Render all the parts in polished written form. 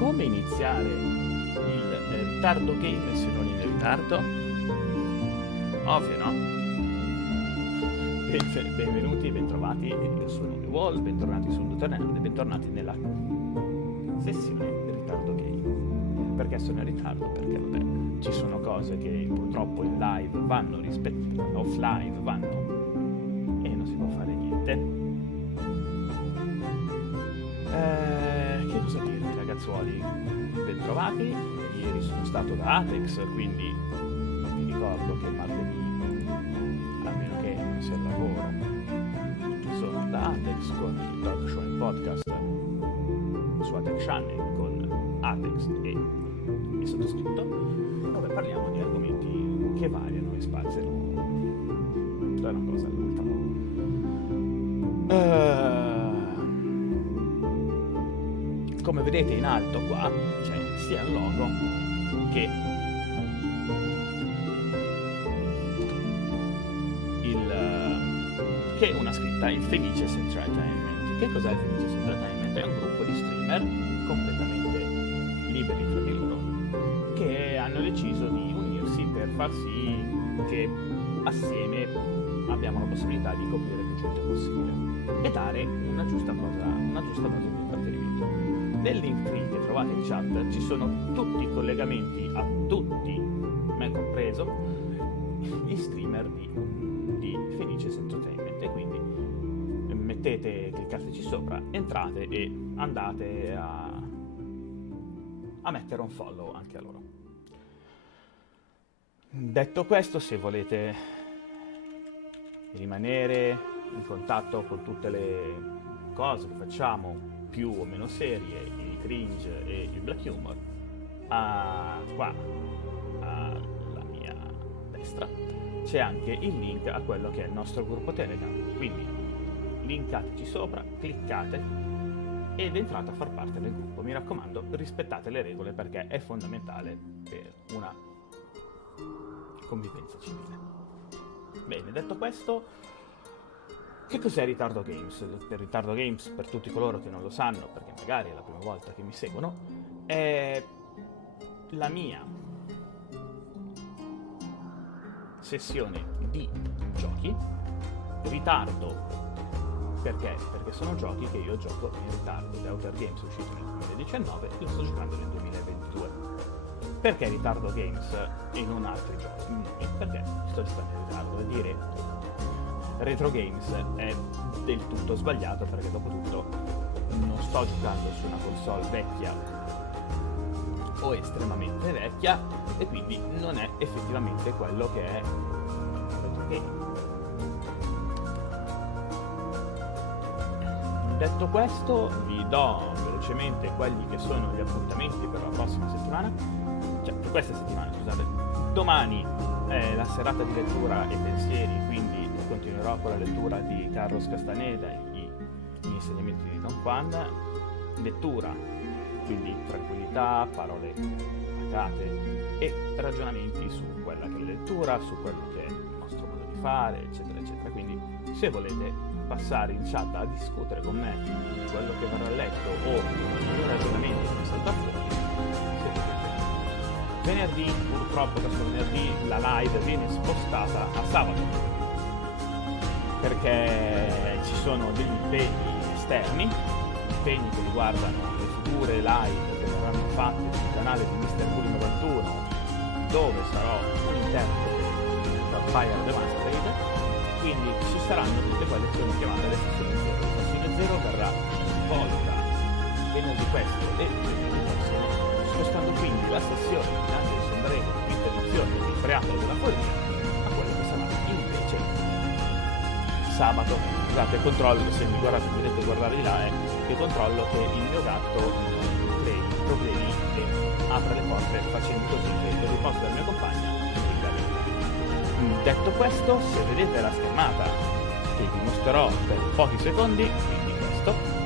Come iniziare il Ritardo Games se non in ritardo? Ovvio, no? Benvenuti e bentrovati, io sono The Wall, bentornati su Tutorial e bentornati nella sessione Ritardo Game. Perché sono in ritardo? Perché vabbè, ci sono cose che purtroppo in live vanno offline vanno e non si può fare niente. Che cosa dirvi, ragazzuoli? Bentrovati. Ieri sono stato da Atex, quindi vi ricordo che martedì, a meno che non sia il lavoro, sono da Atex con il talk show in podcast su Atex Channel con Atex e il sottoscritto, dove parliamo di argomenti che variano e spaziano da una cosa all'altra. Come vedete in alto qua c'è sia il logo che una scritta Infelices Entertainment. Che cos'è Infelices Entertainment? È un gruppo di streamer completamente liberi fra di loro che hanno deciso di unirsi per far sì che assieme abbiamo la possibilità di coprire più gente possibile e dare una giusta dose di intrattenimento. Nel link tree che trovate in chat ci sono tutti i collegamenti a tutti, me compreso, gli streamer di Felices Entertainment, e quindi cliccateci sopra, entrate e andate a mettere un follow anche a loro. Detto questo, se volete rimanere in contatto con tutte le cose che facciamo più o meno serie, il cringe e il black humor, qua alla mia destra c'è anche il link a quello che è il nostro gruppo Telegram, quindi linkateci sopra, cliccate ed entrate a far parte del gruppo. Mi raccomando, rispettate le regole perché è fondamentale per una convivenza civile. Bene, detto questo, che cos'è Ritardo Games? Per Ritardo Games, per tutti coloro che non lo sanno, perché magari è la prima volta che mi seguono, è la mia sessione di giochi. Ritardo perché? Perché sono giochi che io gioco in ritardo. The Outer Games è uscito nel 2019 e lo sto giocando nel 2022. Perché Ritardo Games e non altri giochi? Perché sto giocando in ritardo? Vuol dire Retro Games è del tutto sbagliato, perché dopo tutto non sto giocando su una console vecchia o estremamente vecchia e quindi non è effettivamente quello che è Retro Game. Detto questo, vi do velocemente quelli che sono gli appuntamenti per la prossima settimana, cioè per questa settimana, scusate. Domani è la serata di lettura e pensieri, quindi continuerò con la lettura di Carlos Castaneda, gli insegnamenti di Don Juan. Lettura, quindi tranquillità, parole pacate e ragionamenti su quella che è la lettura, su quello che è il nostro modo di fare, eccetera eccetera. Quindi se volete passare in chat a discutere con me di quello che verrà letto o di un ragionamento che mi salta fuori, siete benvenuti. Venerdì, purtroppo questo venerdì la live viene spostata a sabato perché ci sono degli impegni esterni, impegni che riguardano le future live che verranno fatte sul canale di Mr. Bully 91, dove sarò un interprete di Vampire the Masquerade. Quindi ci saranno tutte quelle che sono chiamate le sessioni zero. La sessione zero verrà svolta venerdì questo e venerdì prossimo, spostando quindi la sessione di Angelo Sombrero, quinta edizione del Preapolo della Follia, a quella che sarà invece sabato. Scusate, controllo, se mi guardate, potete guardare di là, che controllo che il mio gatto non crei problemi e apra le porte facendo così che il riposo della mia compagna venga bene. Detto questo, se vedete la schermata che vi mostrerò per pochi secondi, quindi questo,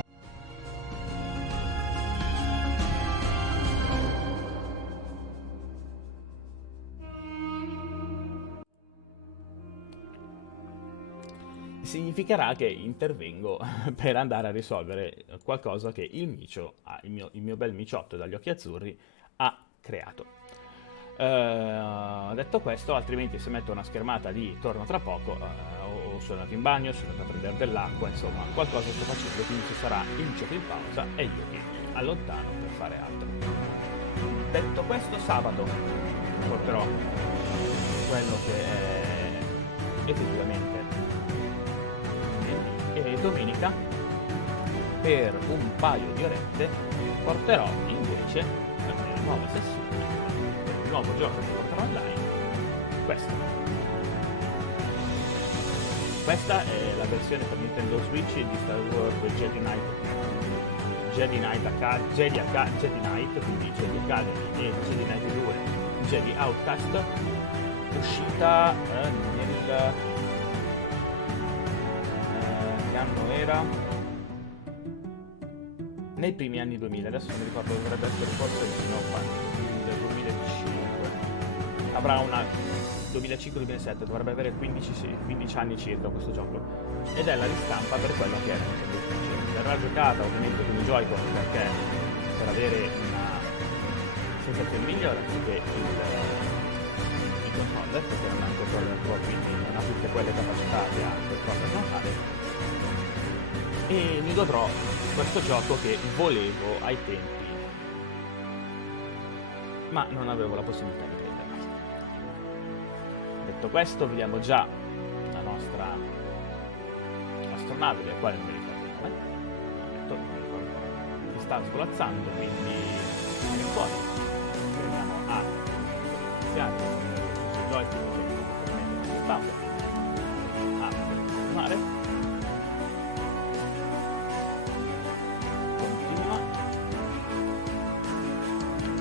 significherà che intervengo per andare a risolvere qualcosa che il micio, il mio bel miciotto dagli occhi azzurri, ha creato. Detto questo, altrimenti se metto una schermata di torno tra poco, o sono andato in bagno, sono andato a prendere dell'acqua, insomma, qualcosa sto facendo, quindi ci sarà il micio in pausa e io che mi allontano per fare altro. Detto questo, sabato porterò quello che è effettivamente e domenica per un paio di orette porterò invece per la nuova sessione, per il nuovo gioco che porterò online, questa è la versione per Nintendo Switch di Star Wars Jedi Knight, quindi Jedi Academy e Jedi Knight 2 Jedi Outcast, uscita che anno era? Nei primi anni 2000, adesso non mi ricordo, dovrebbe essere forse del 2005, avrà una 2005-2007, dovrebbe avere 15 anni circa questo gioco, ed è la ristampa per quello che era Nintendo Switch. Verrà giocata ovviamente con i Joy-Con, perché per avere una sensazione migliore anziché il controller, perché non ha un controller pro, quindi non ha tutte quelle capacità che ha il controller normale, e mi godrò questo gioco che volevo ai tempi, ma non avevo la possibilità di prenderlo. Detto questo, vediamo già la nostra astronave, del quale non mi ricordo il nome, non mi ricordo, si sta svolazzando, quindi è fuori. Proviamo a iniziare il joystick che si sta a continuare. Continua.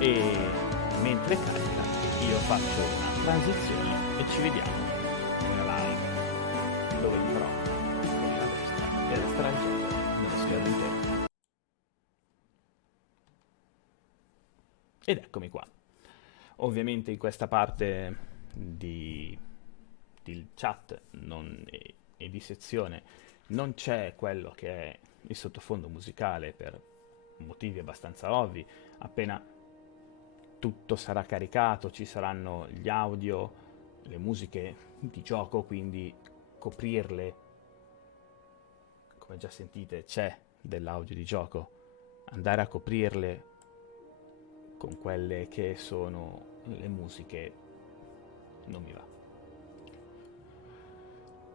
E mentre carica io faccio una transizione e ci vediamo nella live, dove vi farò con la destra e la destra al gioco nello schermo intero. Ed eccomi qua. Ovviamente in questa parte di chat e di sezione non c'è quello che è il sottofondo musicale per motivi abbastanza ovvi. Appena tutto sarà caricato ci saranno gli audio, le musiche di gioco, quindi coprirle, come già sentite c'è dell'audio di gioco, andare a coprirle con quelle che sono le musiche non mi va.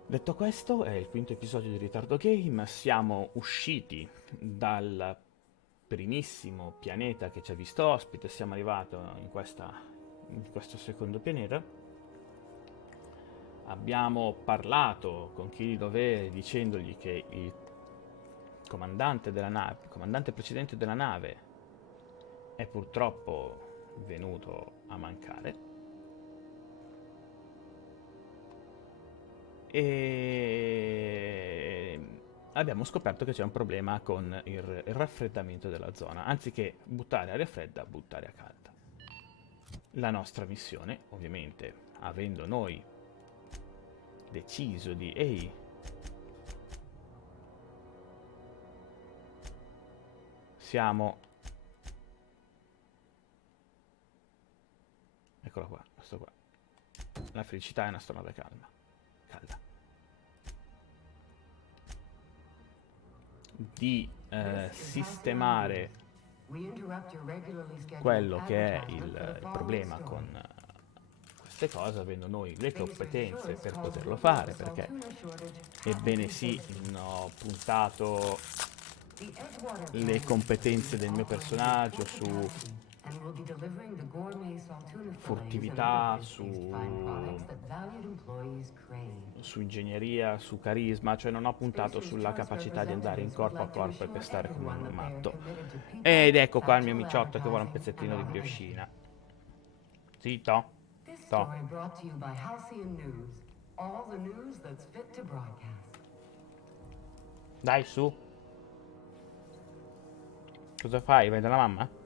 Detto questo, è il quinto episodio di Ritardo Games, siamo usciti dal primissimo pianeta che ci ha visto ospite, siamo arrivati in questo secondo pianeta. Abbiamo parlato con chi di dovere dicendogli che il comandante precedente della nave è purtroppo venuto a mancare, e abbiamo scoperto che c'è un problema con il raffreddamento della zona. Anziché buttare aria fredda, buttare a calda. La nostra missione, ovviamente, avendo noi deciso di ehi, siamo, eccola qua, questo qua, la felicità è un'astronave calda, di sistemare quello che è il problema con queste cose, avendo noi le competenze per poterlo fare, perché ebbene sì, ho puntato le competenze del mio personaggio su furtività, su ingegneria, su carisma, cioè non ho puntato sulla capacità di andare in corpo a corpo e pestare come un matto. Ed ecco qua il mio miciotto che vuole un pezzettino di brioscina. Sì, to. Dai, su. Cosa fai? Vai dalla mamma?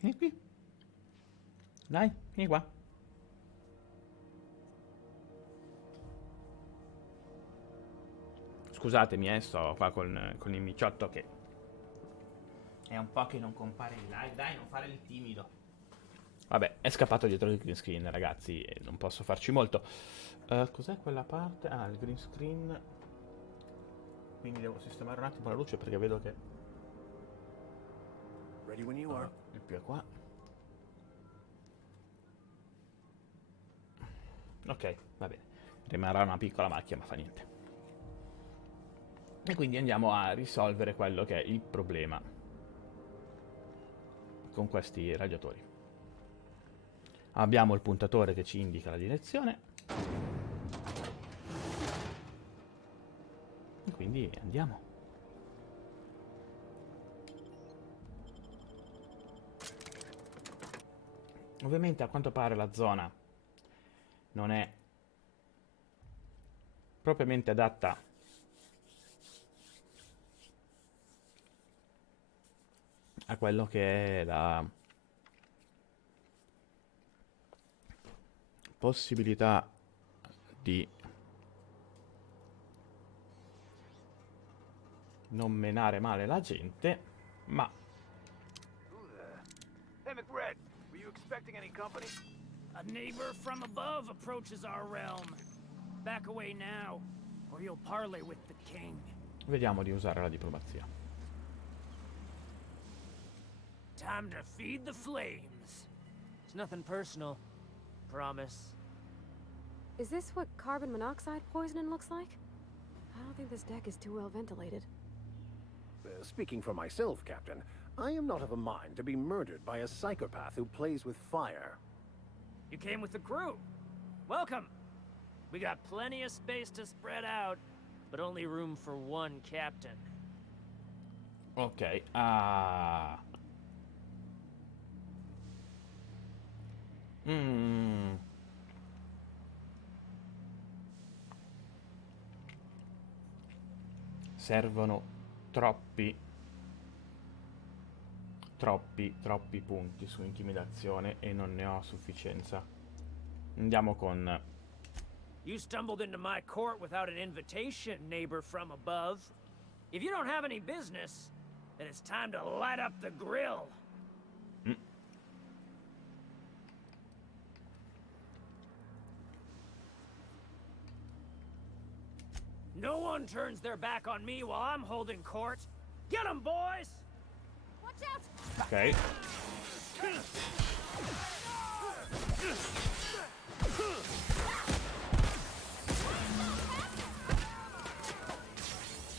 Vieni qui. Dai, vieni qua. Scusatemi, sto qua con il miciotto che è un po' che non compare in live. Dai, non fare il timido. Vabbè, è scappato dietro il green screen, ragazzi, e non posso farci molto. Cos'è quella parte? Ah, il green screen. Quindi devo sistemare un attimo la luce perché vedo che il più è qua. Ok, va bene. Rimarrà una piccola macchia, ma fa niente. E quindi andiamo a risolvere quello che è il problema con questi radiatori. Abbiamo il puntatore che ci indica la direzione. E quindi andiamo. Ovviamente a quanto pare la zona non è propriamente adatta a quello che è la possibilità di non menare male la gente, ma Hey, McRed, were you expecting any company? A neighbor from above approaches our realm. Back away now, or you'll parley with the king. vediamo di usare la diplomazia. Time to feed the flames. It's nothing personal. Promise. Is this what carbon monoxide poisoning looks like? I don't think this deck is too well ventilated. Speaking for myself, Captain, I am not of a mind to be murdered by a psychopath who plays with fire. You came with the crew. Welcome. We got plenty of space to spread out, but only room for one captain. Ok, servono troppi punti su intimidazione e non ne ho a sufficienza. Andiamo con You stumbled into my court without an invitation, neighbor from above. If you don't have any business, then it's time to light up the grill. No one turns their back on me while I'm holding court. Get 'em, boys! Watch out! ok.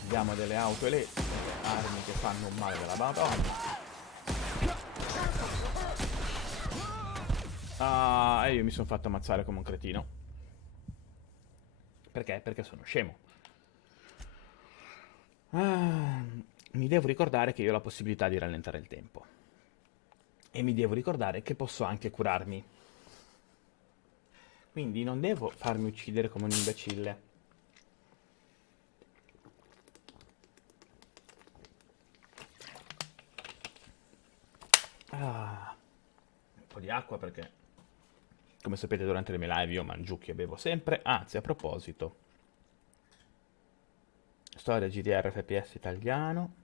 Abbiamo delle auto elettriche, armi che fanno un male della Madonna. Ah, e io mi sono fatto ammazzare come un cretino. Perché? Perché sono scemo. Mi devo ricordare che io ho la possibilità di rallentare il tempo. E mi devo ricordare che posso anche curarmi. Quindi non devo farmi uccidere come un imbecille. Un po' di acqua perché, come sapete, durante le mie live io mangiucchio e bevo sempre. Anzi, a proposito, storia GDR FPS italiano.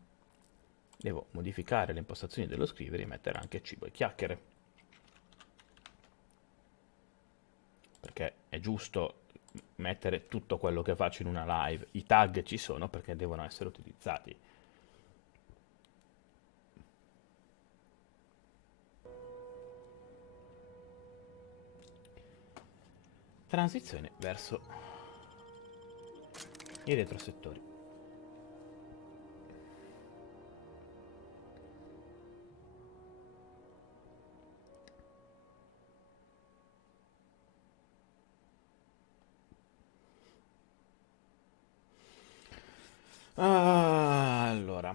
Devo modificare le impostazioni dello scrivere e mettere anche cibo e chiacchiere. Perché è giusto mettere tutto quello che faccio in una live. I tag ci sono perché devono essere utilizzati. Transizione verso i retrosettori. Allora,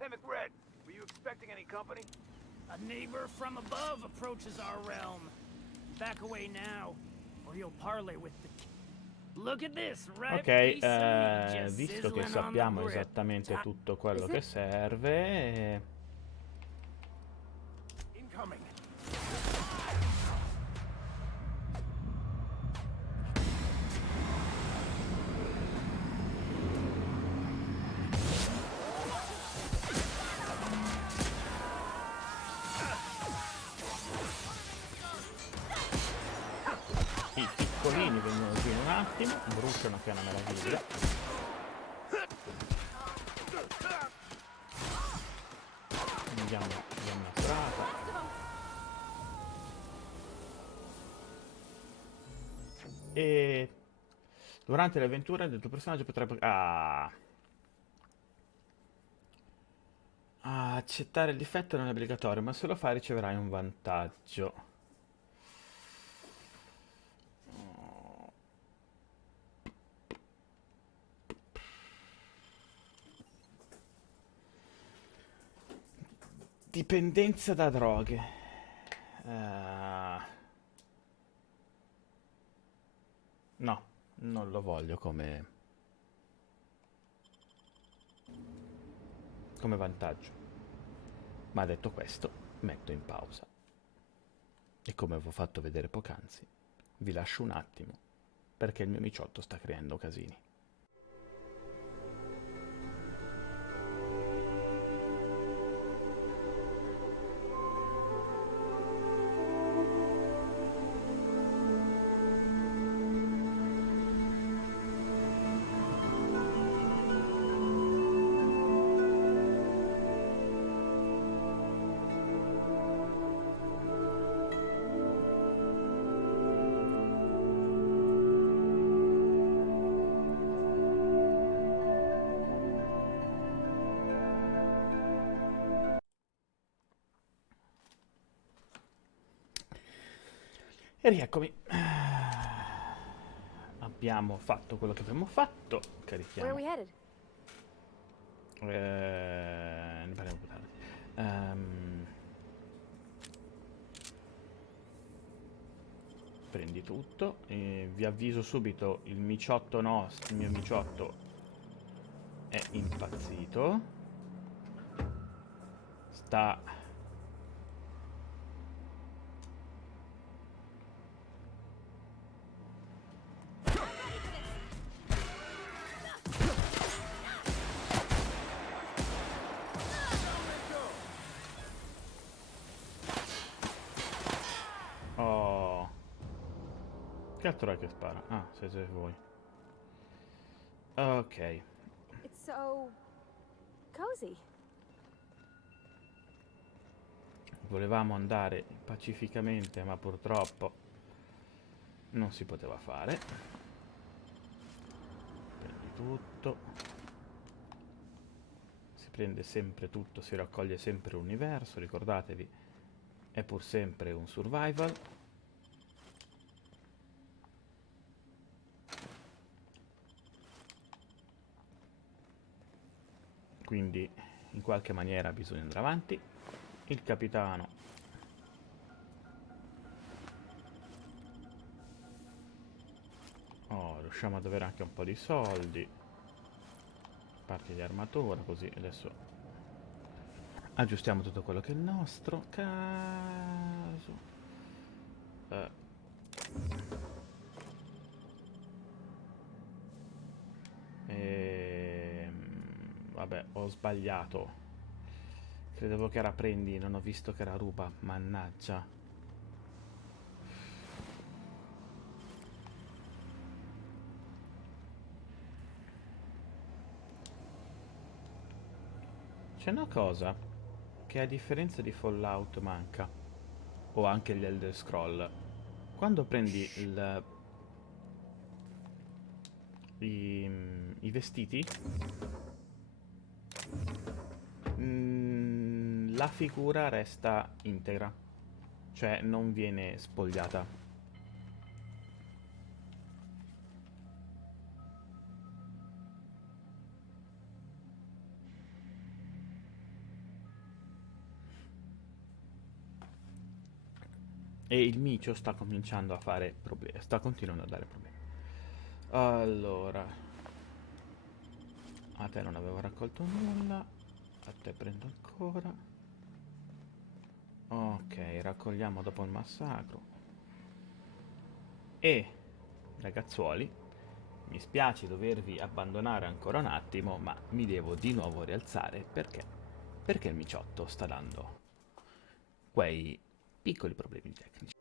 Hey, McRed, were you expecting any company? A neighbor from above approaches our realm. Back away now, or you'll parley with the king. Look at this, right? ok, visto che sappiamo esattamente tutto quello che serve, Incoming. I piccolini vengono giù in un attimo, bruciano che è una meraviglia. Andiamo una serata. E durante le avventure del tuo personaggio potrebbe... accettare il difetto non è obbligatorio, ma se lo fai riceverai un vantaggio. Dipendenza da droghe. No, non lo voglio come vantaggio. Ma detto questo, metto in pausa. E come avevo fatto vedere poc'anzi, vi lascio un attimo, perché il mio miciotto sta creando casini. E rieccomi. Abbiamo fatto quello che abbiamo fatto. Where are Carichiamo. we headed? Ne parliamo più tardi. Prendi tutto. Vi avviso subito, il mio miciotto è impazzito. Sta... Oh. Che altro è che spara? Ah, siete voi. Ok. It's so cozy. Volevamo andare pacificamente, ma purtroppo non si poteva fare. Prendi tutto. Si prende sempre tutto, si raccoglie sempre l'universo, ricordatevi, è pur sempre un survival. Quindi in qualche maniera bisogna andare avanti. Il capitano riusciamo ad avere anche un po' di soldi, parti di armatura, così adesso aggiustiamo tutto quello che è il nostro caso. Vabbè, ho sbagliato. Credevo che era prendi, non ho visto che era ruba, mannaggia. C'è una cosa che a differenza di Fallout manca, o anche gli Elder Scroll. Quando prendi i vestiti, la figura resta integra, cioè non viene spogliata. E il micio sta cominciando a fare problemi, sta continuando a dare problemi. Allora, a te non avevo raccolto nulla, a te prendo ancora. Ok, raccogliamo dopo il massacro. E, ragazzuoli, mi spiace dovervi abbandonare ancora un attimo, ma mi devo di nuovo rialzare perché? Perché il miciotto sta dando quei piccoli problemi tecnici.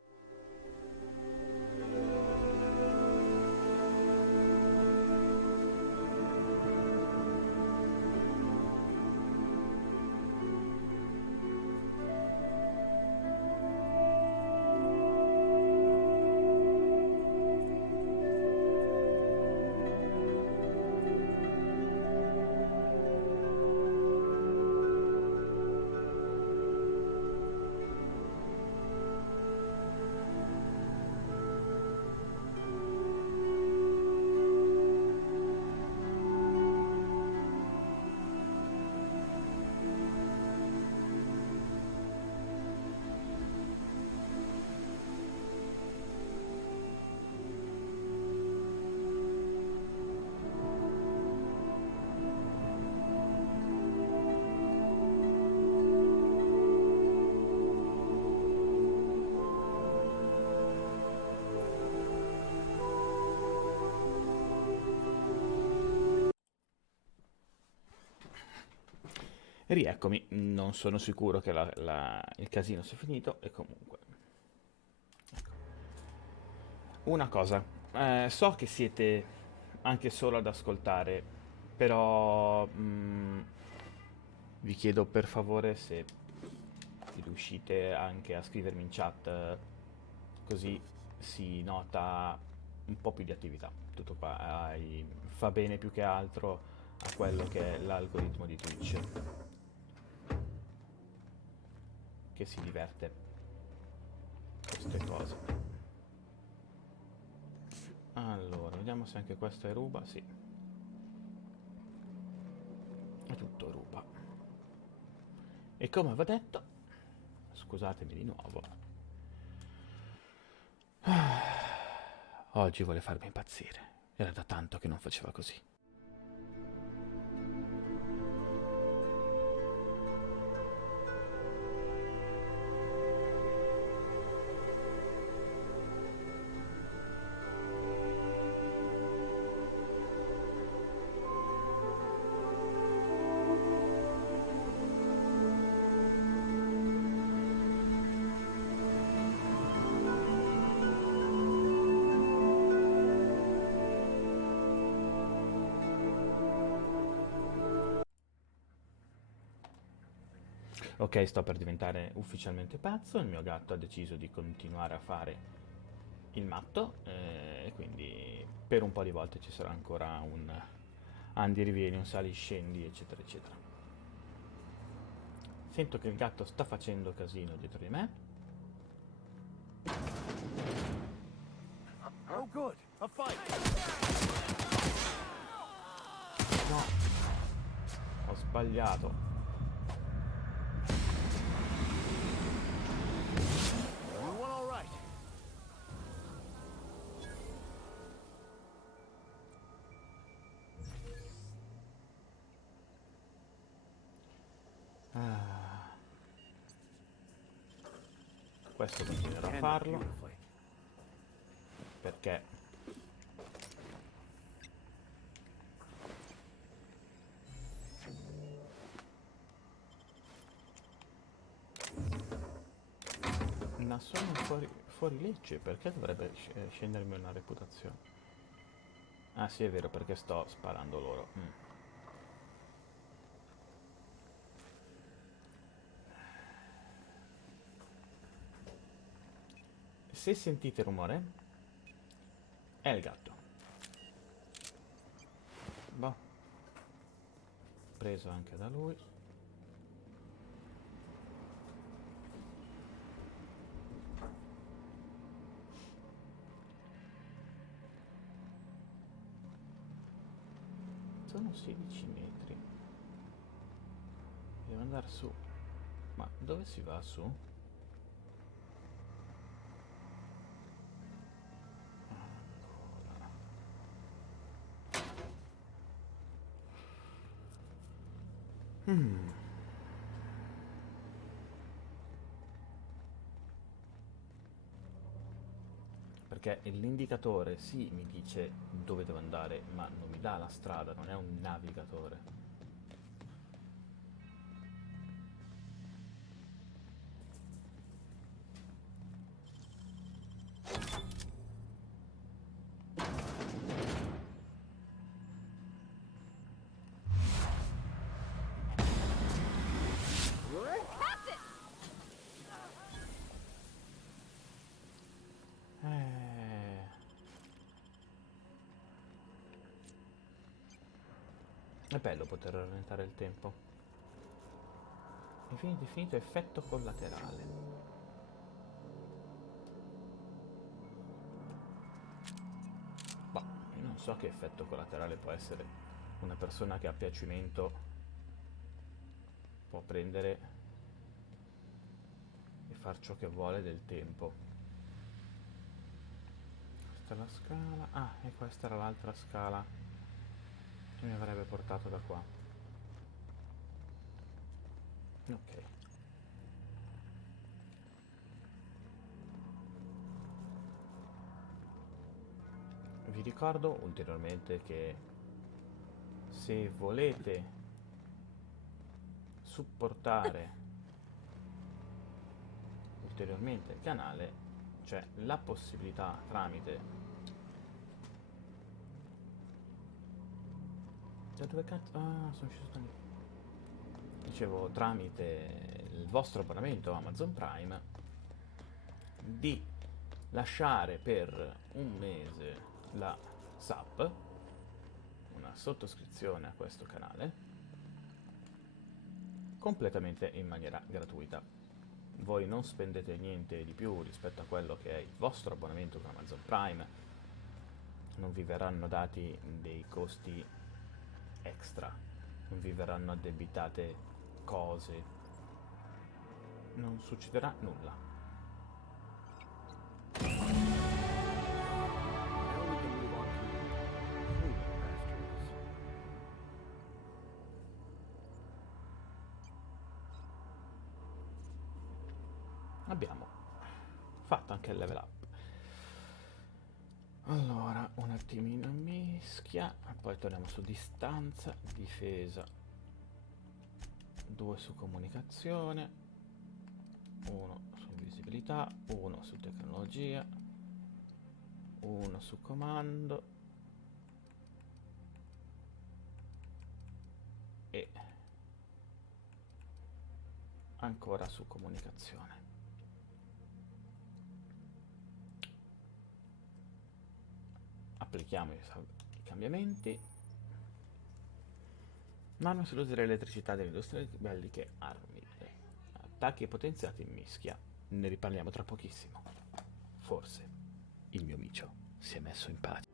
Rieccomi, non sono sicuro che il casino sia finito e comunque. Ecco. Una cosa, so che siete anche solo ad ascoltare, però vi chiedo per favore se riuscite anche a scrivermi in chat, così si nota un po' più di attività. Tutto qua, fa bene più che altro a quello che è l'algoritmo di Twitch, che si diverte queste cose. Allora, vediamo se anche questo è ruba. Sì, è tutto ruba. E come avevo detto, scusatemi di nuovo, oggi vuole farmi impazzire. Era da tanto che non faceva così. Ok, sto per diventare ufficialmente pazzo, il mio gatto ha deciso di continuare a fare il matto e quindi per un po' di volte ci sarà ancora un andi e rivieni, un sali e scendi, eccetera, eccetera. Sento che il gatto sta facendo casino dietro di me. Oh, good. A fight. No, ho sbagliato. Everyone all right? Ah, questo continuerò a Handled farlo beautifully. perché ma sono fuori legge, perché dovrebbe scendermi una reputazione? Ah sì, è vero, perché sto sparando loro. Se sentite rumore, è il gatto. Boh, preso anche da lui. Sono 16 metri. Devo andare su. Ma dove si va su? Ancora. Perché l'indicatore sì mi dice dove devo andare, ma non mi dà la strada, non è un navigatore. Eh... È bello poter rallentare il tempo. Infinito infinito effetto collaterale. Bah, io non so che effetto collaterale può essere. Una persona che ha piacimento può prendere e far ciò che vuole del tempo. Questa è la scala. Ah, e questa era l'altra scala che mi avrebbe portato da qua. Ok. Vi ricordo ulteriormente che se volete supportare ulteriormente il canale c'è la possibilità tramite... Da dove cazzo? Ah, sono sceso da lì. Dicevo, tramite il vostro abbonamento Amazon Prime di lasciare per un mese la sub, una sottoscrizione a questo canale, completamente in maniera gratuita. Voi non spendete niente di più rispetto a quello che è il vostro abbonamento con Amazon Prime, non vi verranno dati dei costi extra, non vi verranno addebitate cose, non succederà nulla. Now we can move on to cleaner pastures. Abbiamo fatto anche il level up. Allora, un attimino mischia, poi torniamo su distanza, difesa, 2 su comunicazione, 1 su invisibilità, 1 su tecnologia, 1 su comando e ancora su comunicazione. Applichiamo i cambiamenti. Norme sull'uso dell'elettricità delle industrie belliche armi. Attacchi potenziati in mischia. Ne riparliamo tra pochissimo. Forse il mio micio si è messo in pace.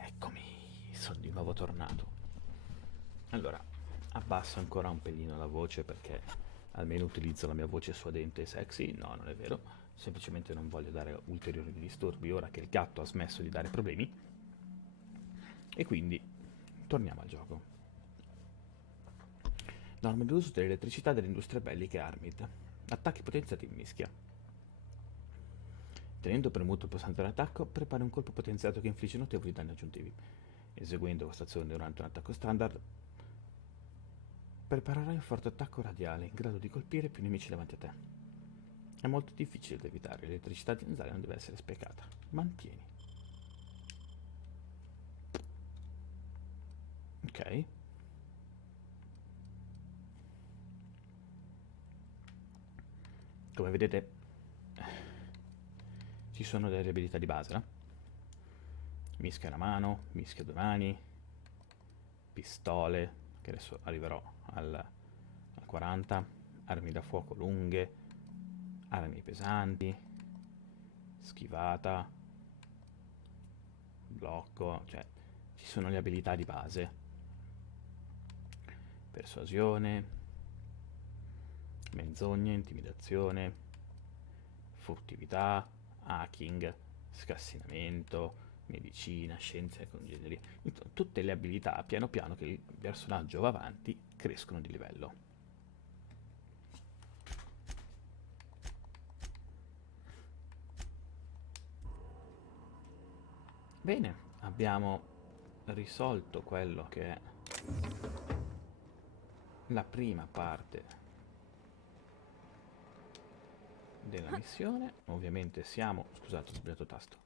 Eccomi, sono di nuovo tornato. Allora, abbasso ancora un pelino la voce perché almeno utilizzo la mia voce suadente e sexy. No, non è vero, semplicemente non voglio dare ulteriori disturbi ora che il gatto ha smesso di dare problemi. E quindi torniamo al gioco. Norme d'uso dell'elettricità delle industrie belliche Armid. Attacchi potenziati in mischia. Tenendo premuto il pulsante d'attacco, prepari un colpo potenziato che infligge notevoli danni aggiuntivi. Eseguendo questa azione durante un attacco standard, preparerai un forte attacco radiale in grado di colpire più nemici davanti a te. È molto difficile da evitare, l'elettricità aziendale non deve essere sprecata. Mantieni. Ok. Come vedete, ci sono delle abilità di base, no? Mischia una mano, mischia 2 mani, pistole, che adesso arriverò al 40, armi da fuoco lunghe, armi pesanti, schivata, blocco, cioè ci sono le abilità di base. Persuasione, menzogna, intimidazione, furtività, hacking, scassinamento, medicina, scienze congeneri. Tutte le abilità, piano piano che il personaggio va avanti, crescono di livello. Bene, abbiamo risolto quello che è la prima parte della missione. Ovviamente siamo... scusate, ho sbagliato tasto.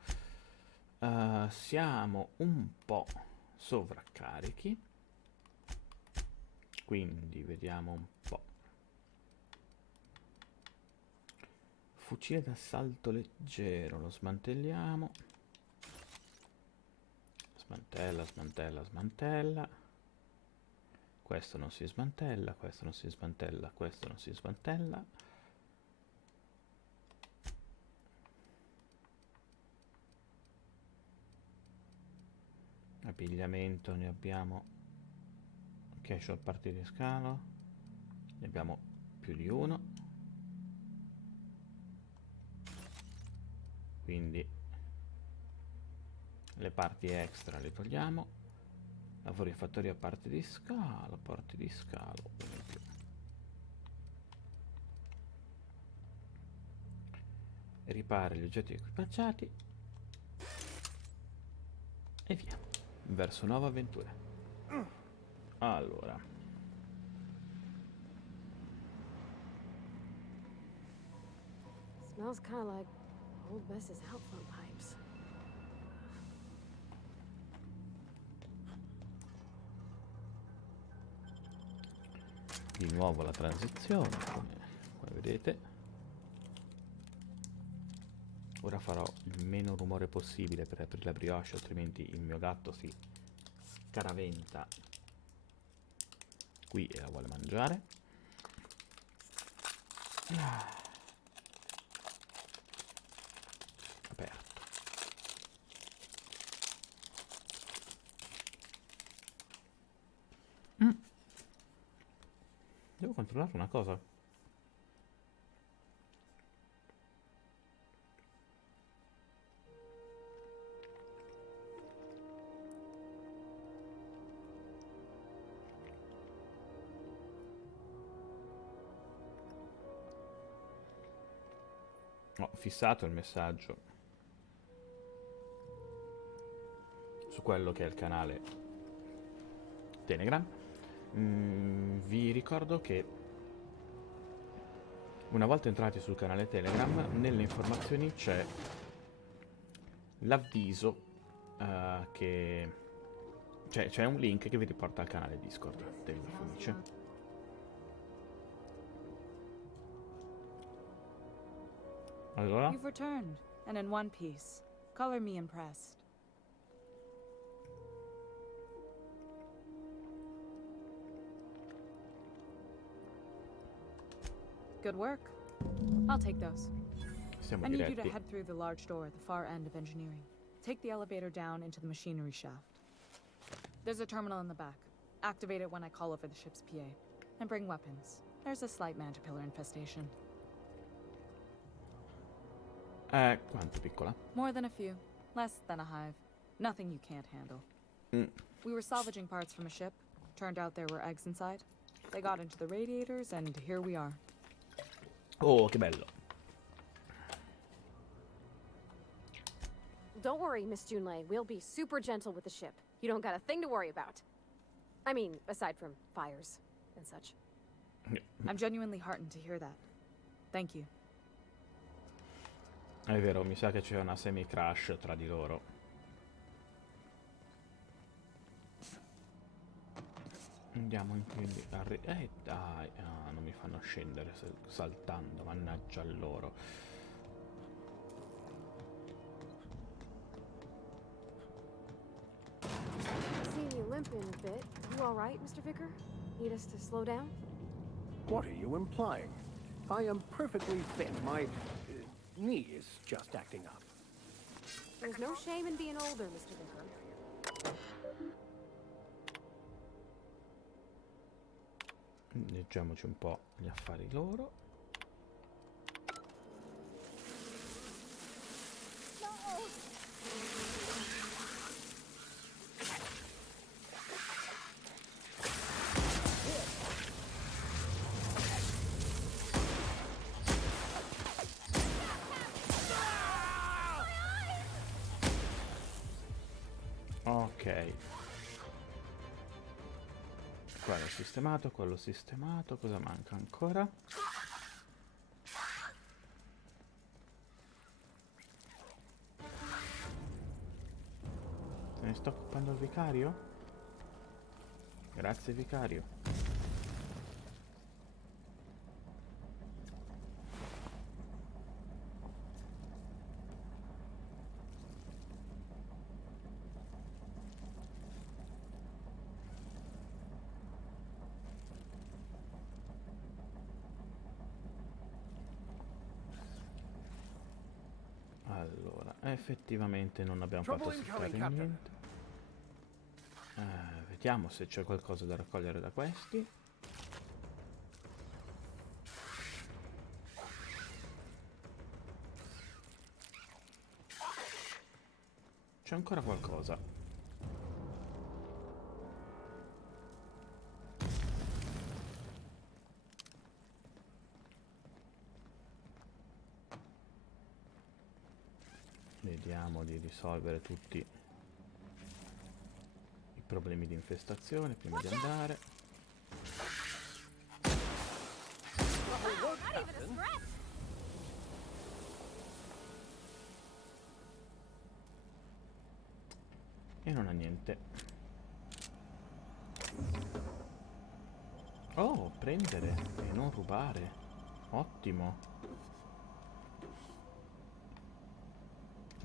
Siamo un po' sovraccarichi, quindi vediamo un po'. Fucile d'assalto leggero, lo smantelliamo. Smantella, smantella, smantella. Questo non si smantella, questo non si smantella, questo non si smantella. Abbigliamento ne abbiamo. Casual party di scalo. Ne abbiamo più di uno. Quindi le parti extra le togliamo. Lavori in fattoria parti di scalo, porti di scalo. Uno in più. Ripara gli oggetti equipaggiati. E via. Verso nuove avventure. Allora. Smells kind of like old Bess's outflow pipes. Di nuovo la transizione, come vedete. Ora farò il meno rumore possibile per aprire la brioche, altrimenti il mio gatto si scaraventa qui e la vuole mangiare. Aperto. Devo controllare una cosa. Ho fissato il messaggio su quello che è il canale Telegram. Vi ricordo che una volta entrati sul canale Telegram, nelle informazioni c'è l'avviso che c'è un link che vi riporta al canale Discord del Funice. Allora? You've returned, and in one piece. Color me impressed. Good work. I'll take those. Siamo I need you to diretti. head through the large door at the far end of engineering. Take the elevator down into the machinery shaft. There's a terminal in the back. Activate it when I call over the ship's PA. And bring weapons. There's a slight mantipillar infestation. Quanto piccola? More than a few. Less than a hive. Nothing you can't handle. We were salvaging parts from a ship. Turned out there were eggs inside. They got into the radiators, and here we are. Oh, che bello. Don't worry, Miss Junlei. We'll be super gentle with the ship. You don't got a thing to worry about. I mean, aside from fires and such. I'm genuinely heartened to hear that. Thank you. È vero, mi sa che c'è una semi-crash tra di loro. Andiamo quindi a dai, non mi fanno scendere saltando, mannaggia loro. Seeing you limping a bit. You all right, Mr. Vicar? Need us to slow down? What are you implying? I am perfectly fit. My knee is just acting up. There's no shame in being older, Mr. Vicar. Leggiamoci un po' gli affari loro. Ok. Quello sistemato, cosa manca ancora? Se ne sto occupando il vicario? Grazie vicario. Allora, effettivamente non abbiamo fatto Trouble seccare incoming, Captain. niente. Vediamo se c'è qualcosa da raccogliere da questi. C'è ancora qualcosa. Vediamo di risolvere tutti i problemi di infestazione prima di andare. Not even a scratch! E non ha niente. Oh, prendere e non rubare. Ottimo.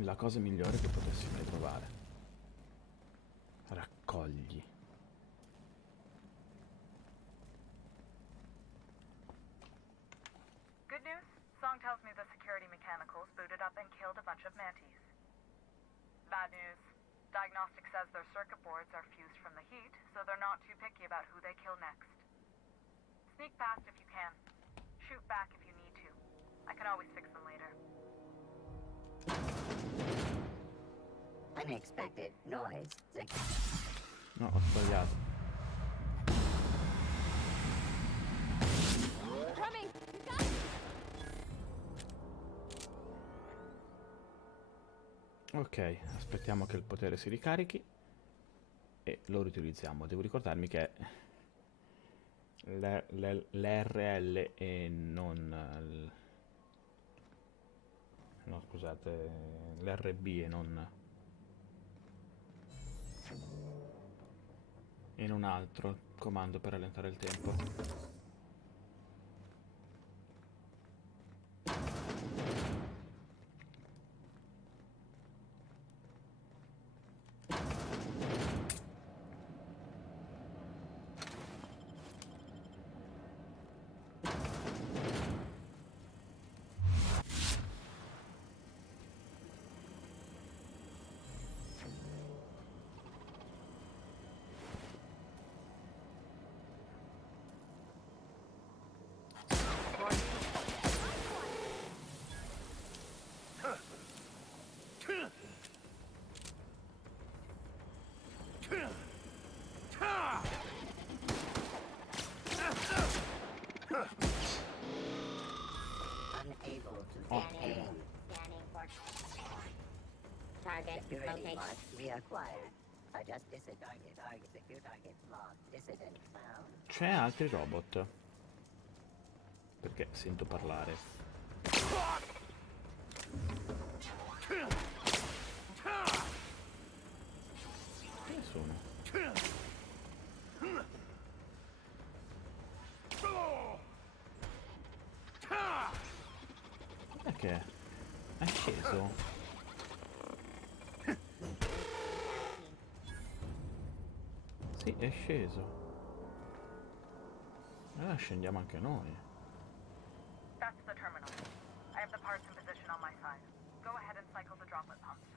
La cosa migliore che potessi mai trovare. Raccogli. Good news? Song tells me the security mechanicals booted up and killed a bunch of mantis. Bad news. Diagnostic says their circuit boards are fused from the heat, so they're not too picky about who they kill next. Sneak past if you can. Shoot back if you need to. I can always fix them later. Unexpected noise. No, ho sbagliato. Coming! You got it! Ok, aspettiamo che il potere si ricarichi e lo riutilizziamo. Devo ricordarmi che l'RL e non no, scusate, l'RB e non altro comando per rallentare il tempo. Unable to Oh. get in. Scanning for target Security location. box reacquired. Adjust dissident target. Secure target locked. Dissident found. C'è altri robot? Perché sento parlare. Chi sono? Perché? È sceso? Sì, è sceso. Allora scendiamo anche noi. That's the terminal. I have the parts in position on my side. Go ahead and cycle the droplet pumps.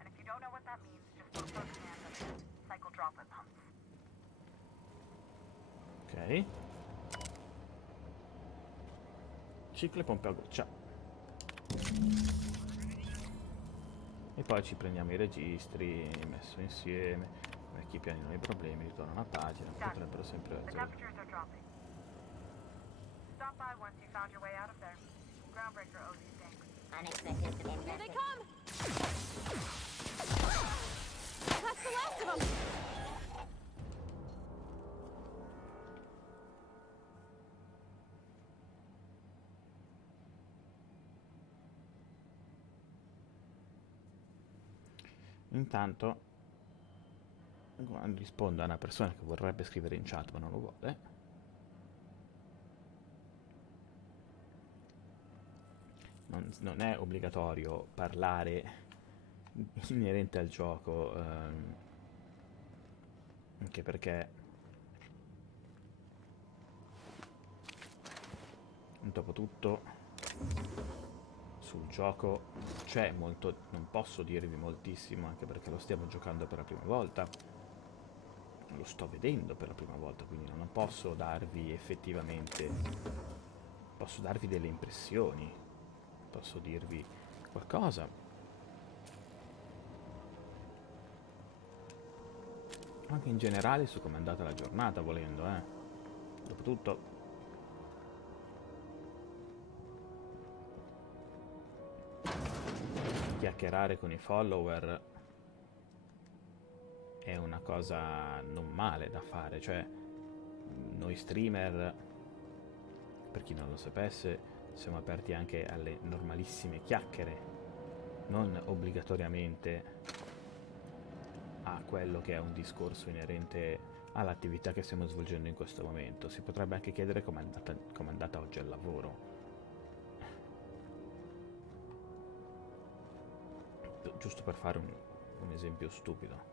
And if you don't know what that means, just look for command and cycle droplet pumps. Ok. Ciclo e pompe a goccia. E poi ci prendiamo i registri, messo insieme. Vecchi piani, nuovi problemi, ritorna una pagina, potrebbero sempre The essere. temperatures are dropping. Stop by once you found your way out of there. Groundbreaker owes you thanks. Unexpected Here they investigation. come! That's the last of them! Intanto, quando rispondo a una persona che vorrebbe scrivere in chat ma non lo vuole, non è obbligatorio parlare inerente al gioco, anche perché dopo tutto sul gioco c'è molto, non posso dirvi moltissimo, anche perché lo stiamo giocando per la prima volta, lo sto vedendo per la prima volta, quindi non posso darvi effettivamente, posso darvi delle impressioni, posso dirvi qualcosa. Anche in generale su com'è andata la giornata, volendo, Dopotutto, chiacchierare con i follower è una cosa non male da fare, cioè noi streamer, per chi non lo sapesse, siamo aperti anche alle normalissime chiacchiere, non obbligatoriamente a quello che è un discorso inerente all'attività che stiamo svolgendo in questo momento. Si potrebbe anche chiedere com'è andata oggi al lavoro. Giusto per fare un esempio stupido.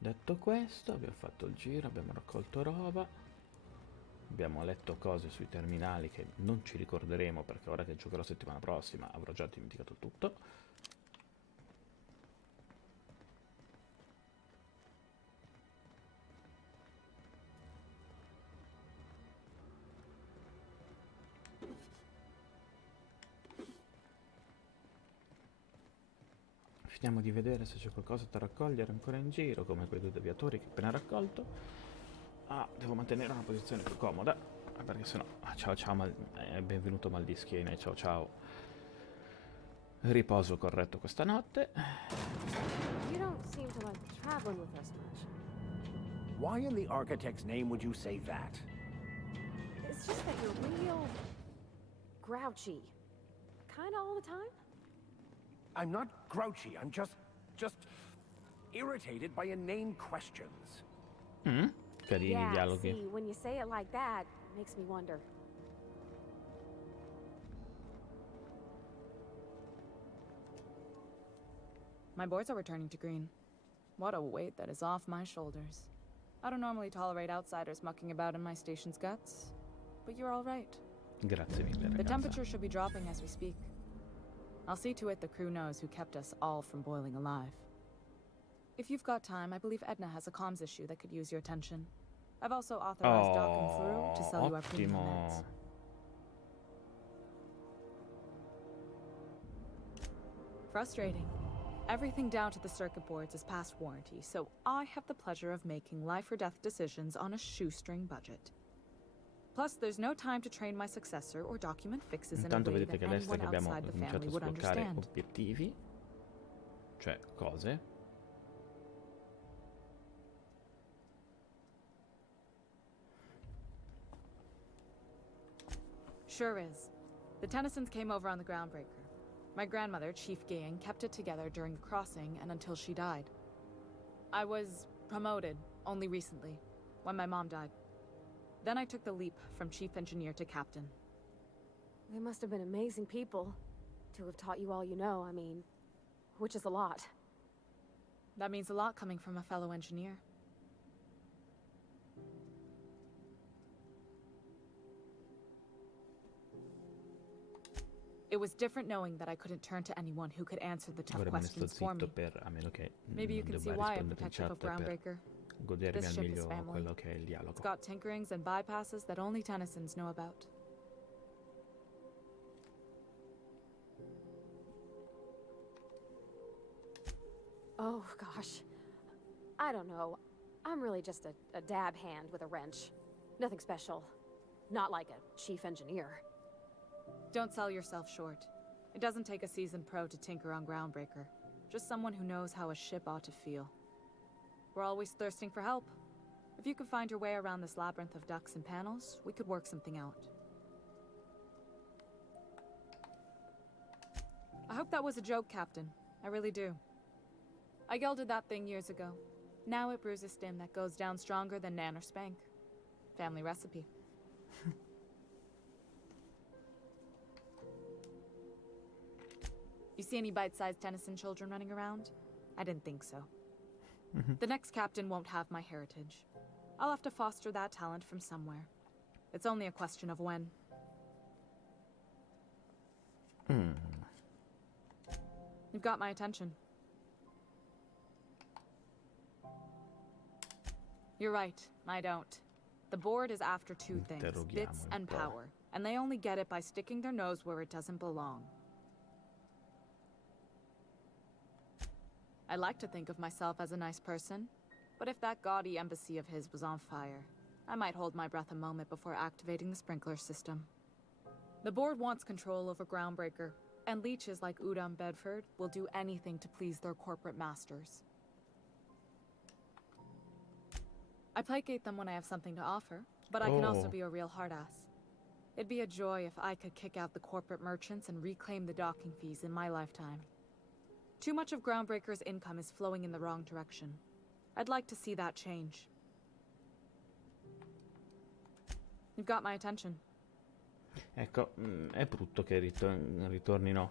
Detto questo, abbiamo fatto il giro, abbiamo raccolto roba, abbiamo letto cose sui terminali che non ci ricorderemo perché ora che giocherò settimana prossima avrò già dimenticato tutto. Finiamo di vedere se c'è qualcosa da raccogliere ancora in giro, come quei due deviatori che ho appena raccolto. Ah, devo mantenere una posizione più comoda, perché sennò... ciao ciao, benvenuto mal di schiena, ciao ciao. Riposo corretto questa notte. You don't seem to like traveling with us much. Why in the architect's name would you say that? It's just that you're real grouchy. Kinda all the time? I'm not grouchy, I'm just irritated by inane questions. Carini Yeah, dialoghi. see, when you say it like that, it makes me wonder. My boards are returning to green. What a weight that is off my shoulders. I don't normally tolerate outsiders mucking about in my station's guts, but you're all right. Grazie mille, The ragazza. temperature should be dropping as we speak. I'll see to it the crew knows who kept us all from boiling alive. If you've got time, I believe Edna has a comms issue that could use your attention. I've also authorized Doc and Furu to sell you our premium meds. Ottimo. Frustrating. Everything down to the circuit boards is past warranty, so I have the pleasure of making life or death decisions on a shoestring budget. Plus, there's no time to train my successor or document fixes in a Intanto way vedete that che destra anyone che abbiamo outside the cominciato family a would sbloccare understand. obiettivi, cioè cose. Sure is. The Tennysons came over on the Groundbreaker. My grandmother, Chief Gayan, kept it together during the crossing and until she died. I was promoted only recently, when my mom died. Then I took the leap from chief engineer to captain. They must have been amazing people to have taught you all you know, I mean, which is a lot. That means a lot coming from a fellow engineer. It was different knowing that I couldn't turn to anyone who could answer the tough Ora me ne sto questions for me. zitto per, a meno che Maybe you non can see debba why I'm rispondere in protective of chat, per Groundbreaker. godermi This al ship is meglio family. quello che è il It's dialogo. got tinkerings and bypasses that only Tennysons know about. Oh, gosh. I don't know. I'm really just a dab hand with a wrench. Nothing special. Not like a chief engineer. Don't sell yourself short. It doesn't take a seasoned pro to tinker on Groundbreaker. Just someone who knows how a ship ought to feel. We're always thirsting for help. If you could find your way around this labyrinth of ducts and panels, we could work something out. I hope that was a joke, Captain. I really do. I gelded that thing years ago. Now it brews a stim that goes down stronger than Nan or Spank. Family recipe. You see any bite-sized Tennyson children running around? I didn't think so. The next captain won't have my heritage. I'll have to foster that talent from somewhere. It's only a question of when. You've got my attention. You're right, I don't. The board is after two things, bits and power, and they only get it by sticking their nose where it doesn't belong. I like to think of myself as a nice person, but if that gaudy embassy of his was on fire, I might hold my breath a moment before activating the sprinkler system. The board wants control over Groundbreaker, and leeches like Udom Bedford will do anything to please their corporate masters. I placate them when I have something to offer, but I can also be a real hard-ass. It'd be a joy if I could kick out the corporate merchants and reclaim the docking fees in my lifetime. Too much of Groundbreaker's income is flowing in the wrong direction. I'd like to see that change. You've got my attention. Ecco, è brutto che ritornino.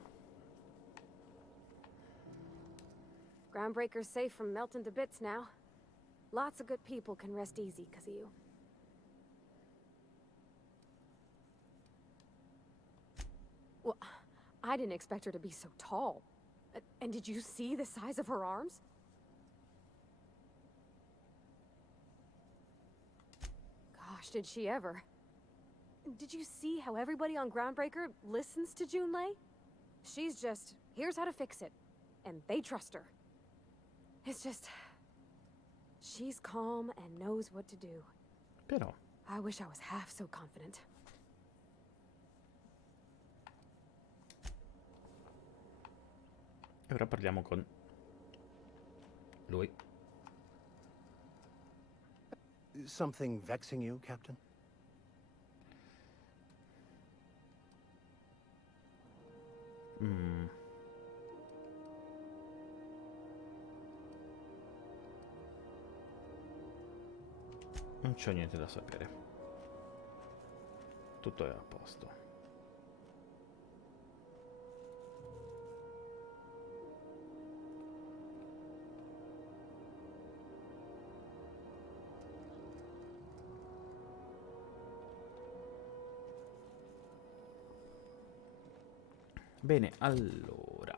Groundbreaker's safe from melting to bits now. Lots of good people can rest easy because of you. Well, I didn't expect her to be so tall. And did you see the size of her arms? Gosh, did she ever. Did you see how everybody on Groundbreaker listens to Junlei? She's just, here's how to fix it. And they trust her. It's just... she's calm and knows what to do. Però... I wish I was half so confident. E ora parliamo con lui. Something vexing you, Captain? Non c'ho niente da sapere. Tutto è a posto. Bene, allora.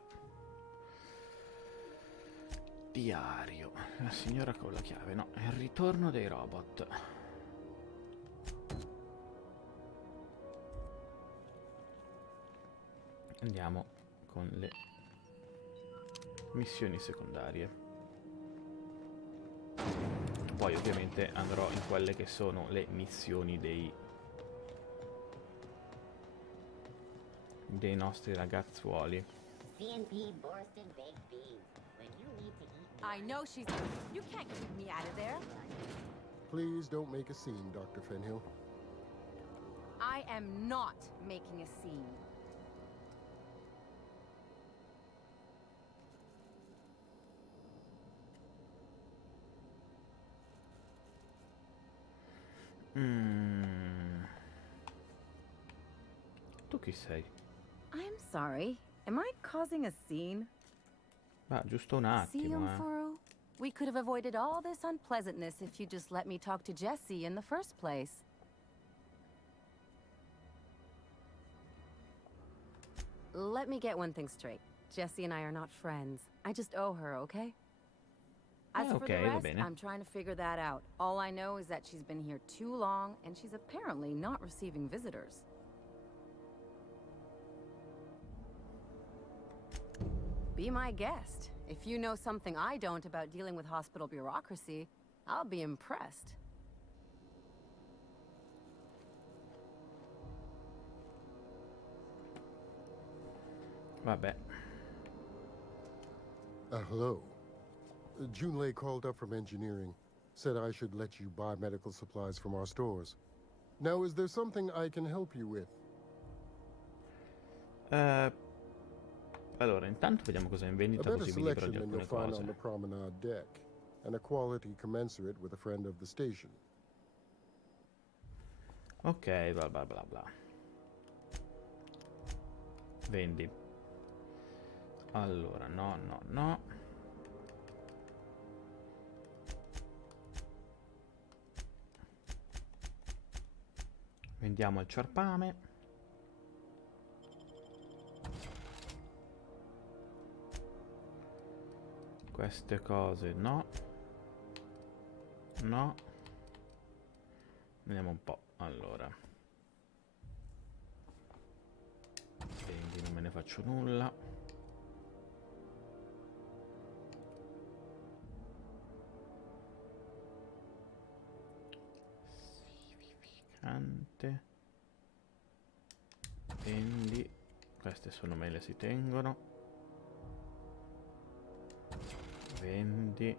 Diario. La signora con la chiave, no. Il ritorno dei robot. Andiamo con le missioni secondarie. Poi ovviamente andrò in quelle che sono le missioni dei nostri ragazzuoli. CNP Borston baked beans. When you need to eat. I know she's... You can't keep me out of there. Please don't make a scene, Dr. Fenhill. I am not making a scene. Tu chi sei? I'm sorry. Am I causing a scene? Ma giusto un See, attimo, Furu? We could have avoided all this unpleasantness if you just let me talk to Jesse in the first place. Let me get one thing straight. Jesse and I are not friends. I just owe her, okay? As for okay, the va rest, bene. I'm trying to figure that out. All I know is that she's been here too long, and she's apparently not receiving visitors. Be my guest. If you know something I don't about dealing with hospital bureaucracy, I'll be impressed. Vabbè. Hello. Junlei called up from engineering. Said I should let you buy medical supplies from our stores. Now, is there something I can help you with? Allora, intanto vediamo cosa è in A vendita, better così vi libero selection di than you'll alcune find on the cose. promenade deck, and a quality commensurate with a friend of the station. Ok, bla bla bla bla. Vendi. Allora, no, no, no. Vendiamo il ciarpame. Queste cose no. No. Vediamo un po'. Allora. Vendi, non me ne faccio nulla. Significante. Vendi. Queste sono mele, si tengono. Vendi.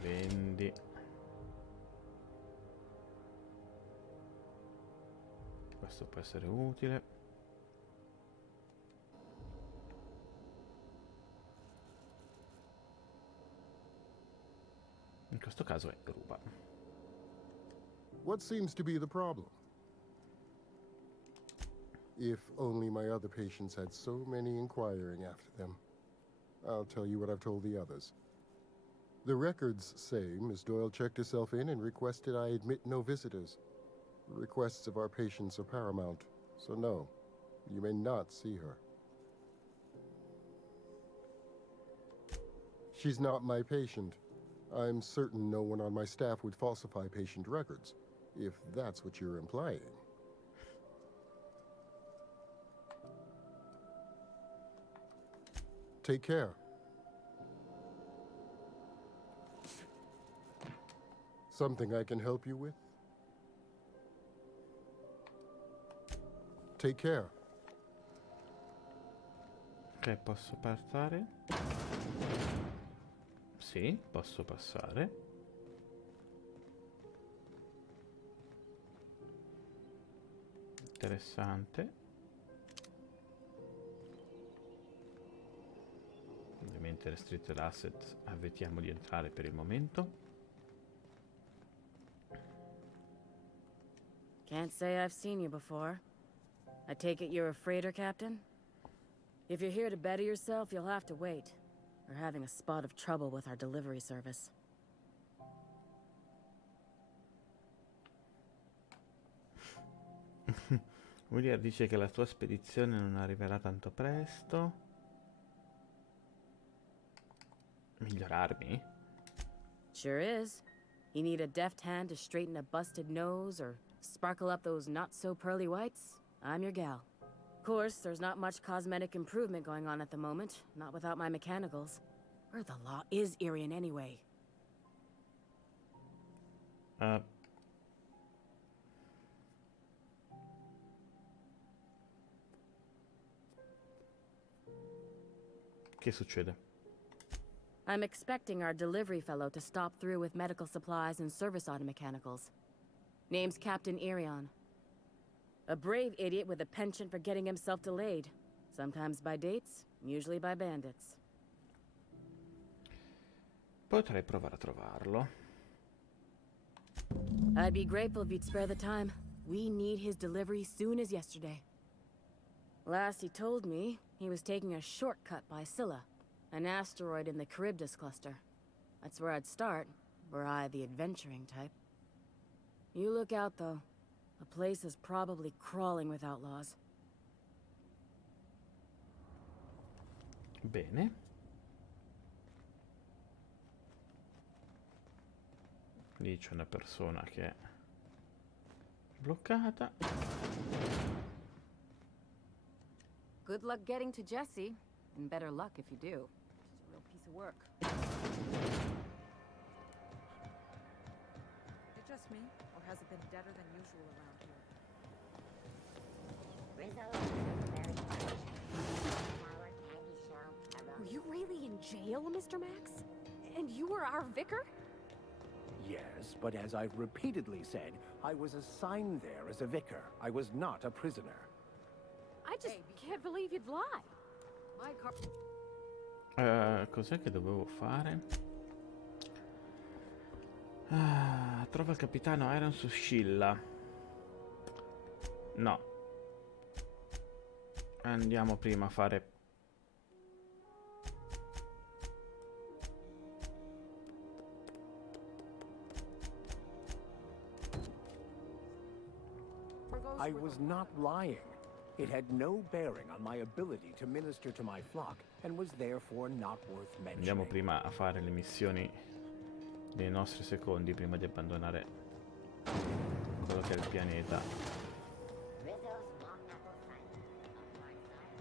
Vendi. Questo può essere utile. In questo caso è ruba. What seems to be the problem? If only my other patients had so many inquiring after them. I'll tell you what I've told the others. The records say Miss Doyle checked herself in and requested I admit no visitors. The requests of our patients are paramount, so no, you may not see her. She's not my patient. I'm certain no one on my staff would falsify patient records, if that's what you're implying. Take care. Something I can help you with? Take care. Ok, posso passare? Sì, posso passare. Interessante. Ovviamente restricted asset, avvetiamo di entrare per il momento. Can't say I've seen you before. I take it you're a freighter captain? If you're here to better yourself, you'll have to wait. We're having a spot of trouble with our delivery service. William dice che la tua spedizione non arriverà tanto presto. Migliorarmi? Sure is. You need a deft hand to straighten a busted nose or sparkle up those not-so-pearly whites? I'm your gal. Of course, there's not much cosmetic improvement going on at the moment, not without my mechanicals. Where the law is Irian anyway? Che succede? I'm expecting our delivery fellow to stop through with medical supplies and service auto mechanicals. Name's Captain Irion. A brave idiot with a penchant for getting himself delayed. Sometimes by dates, usually by bandits. Potrei provare a trovarlo. I'd be grateful if you'd spare the time. We need his delivery soon as yesterday. Last he told me, he was taking a shortcut by Scylla, an asteroid in the Charybdis cluster. That's where I'd start, were I the adventuring type. You look out, though. The place is probably crawling with outlaws. Bene. Lì c'è una persona che è bloccata. Good luck getting to Jesse, and better luck if you do. She's a real piece of work. It just me, or has it been deader than usual around here? Rizzo, very much. Flower candy shop, Were you really in jail, Mr. Max? And you were our vicar? Yes, but as I've repeatedly said, I was assigned there as a vicar. I was not a prisoner. I just can't believe you'd lie. My car. Cos'è che dovevo fare? Trova il capitano Iron su Scilla. No. Andiamo prima a fare... I was not lying. It had no bearing on my ability to minister to my flock, and was therefore not worth Andiamo mentioning. prima a fare le missioni dei nostri secondi prima di abbandonare quello che è il pianeta. Rizzo's long apple cider. On my side.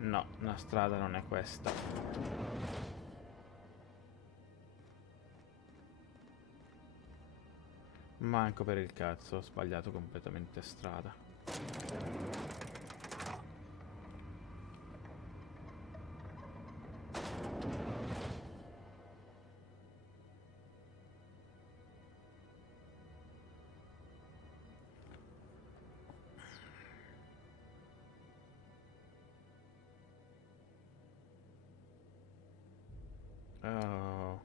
No, la strada non è questa. Manco per il cazzo, ho sbagliato completamente strada. Oh.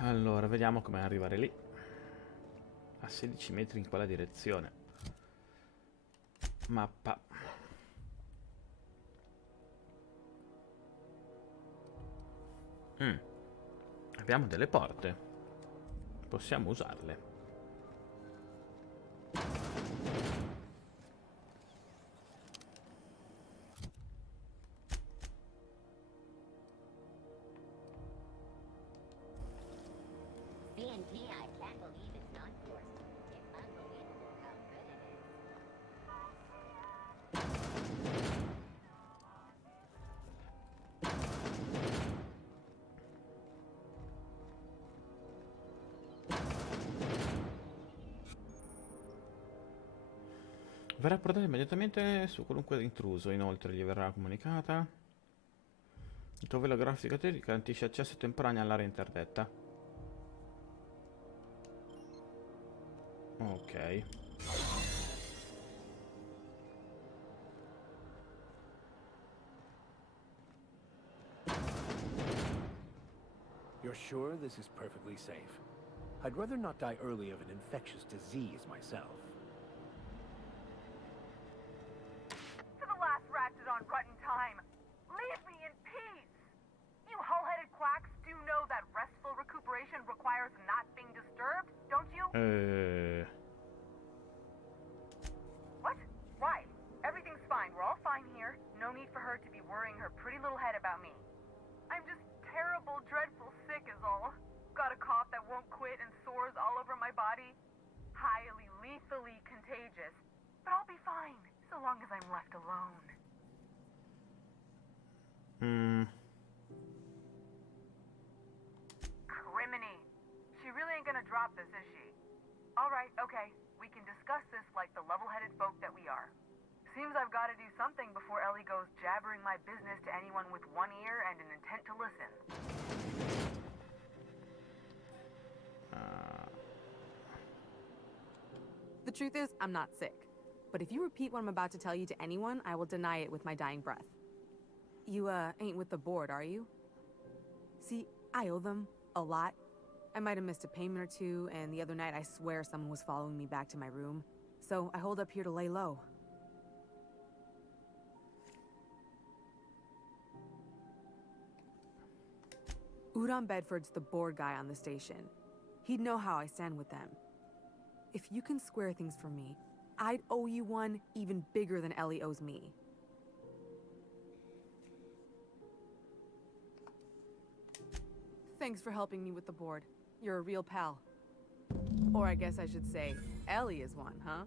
Allora, vediamo come arrivare lì. A 16 metri in quella direzione. Mappa. Abbiamo delle porte. Possiamo usarle. CNT, I can't believe it's not yours. It's unbelievable how good it is. Verrà portata immediatamente su qualunque intruso. Inoltre gli verrà comunicata. Il tuo velo grafico ti garantisce accesso temporaneo all'area interdetta. Ok. You're sure this is perfectly safe? I'd rather not die early of an infectious disease myself. To the last ratchet on rotten time, leave me in peace! You hull-headed quacks do know that restful recuperation requires not being disturbed, don't you? What? Why? Everything's fine. We're all fine here. No need for her to be worrying her pretty little head about me. I'm just terrible, dreadful sick is all. Got a cough that won't quit and sores all over my body. Highly, lethally contagious. But I'll be fine, so long as I'm left alone. Criminy. She really ain't gonna drop this, is she? Alright, okay. We can discuss this like the level-headed folk that we are. Seems I've got to do something before Ellie goes jabbering my business to anyone with one ear and an intent to listen. The truth is, I'm not sick. But if you repeat what I'm about to tell you to anyone, I will deny it with my dying breath. You, ain't with the board, are you? See, I owe them a lot. I might have missed a payment or two, and the other night I swear someone was following me back to my room. So I hold up here to lay low. Udon Bedford's the board guy on the station. He'd know how I stand with them. If you can square things for me, I'd owe you one even bigger than Ellie owes me. Thanks for helping me with the board. You're a real pal. Or I guess I should say, Ellie is one, huh?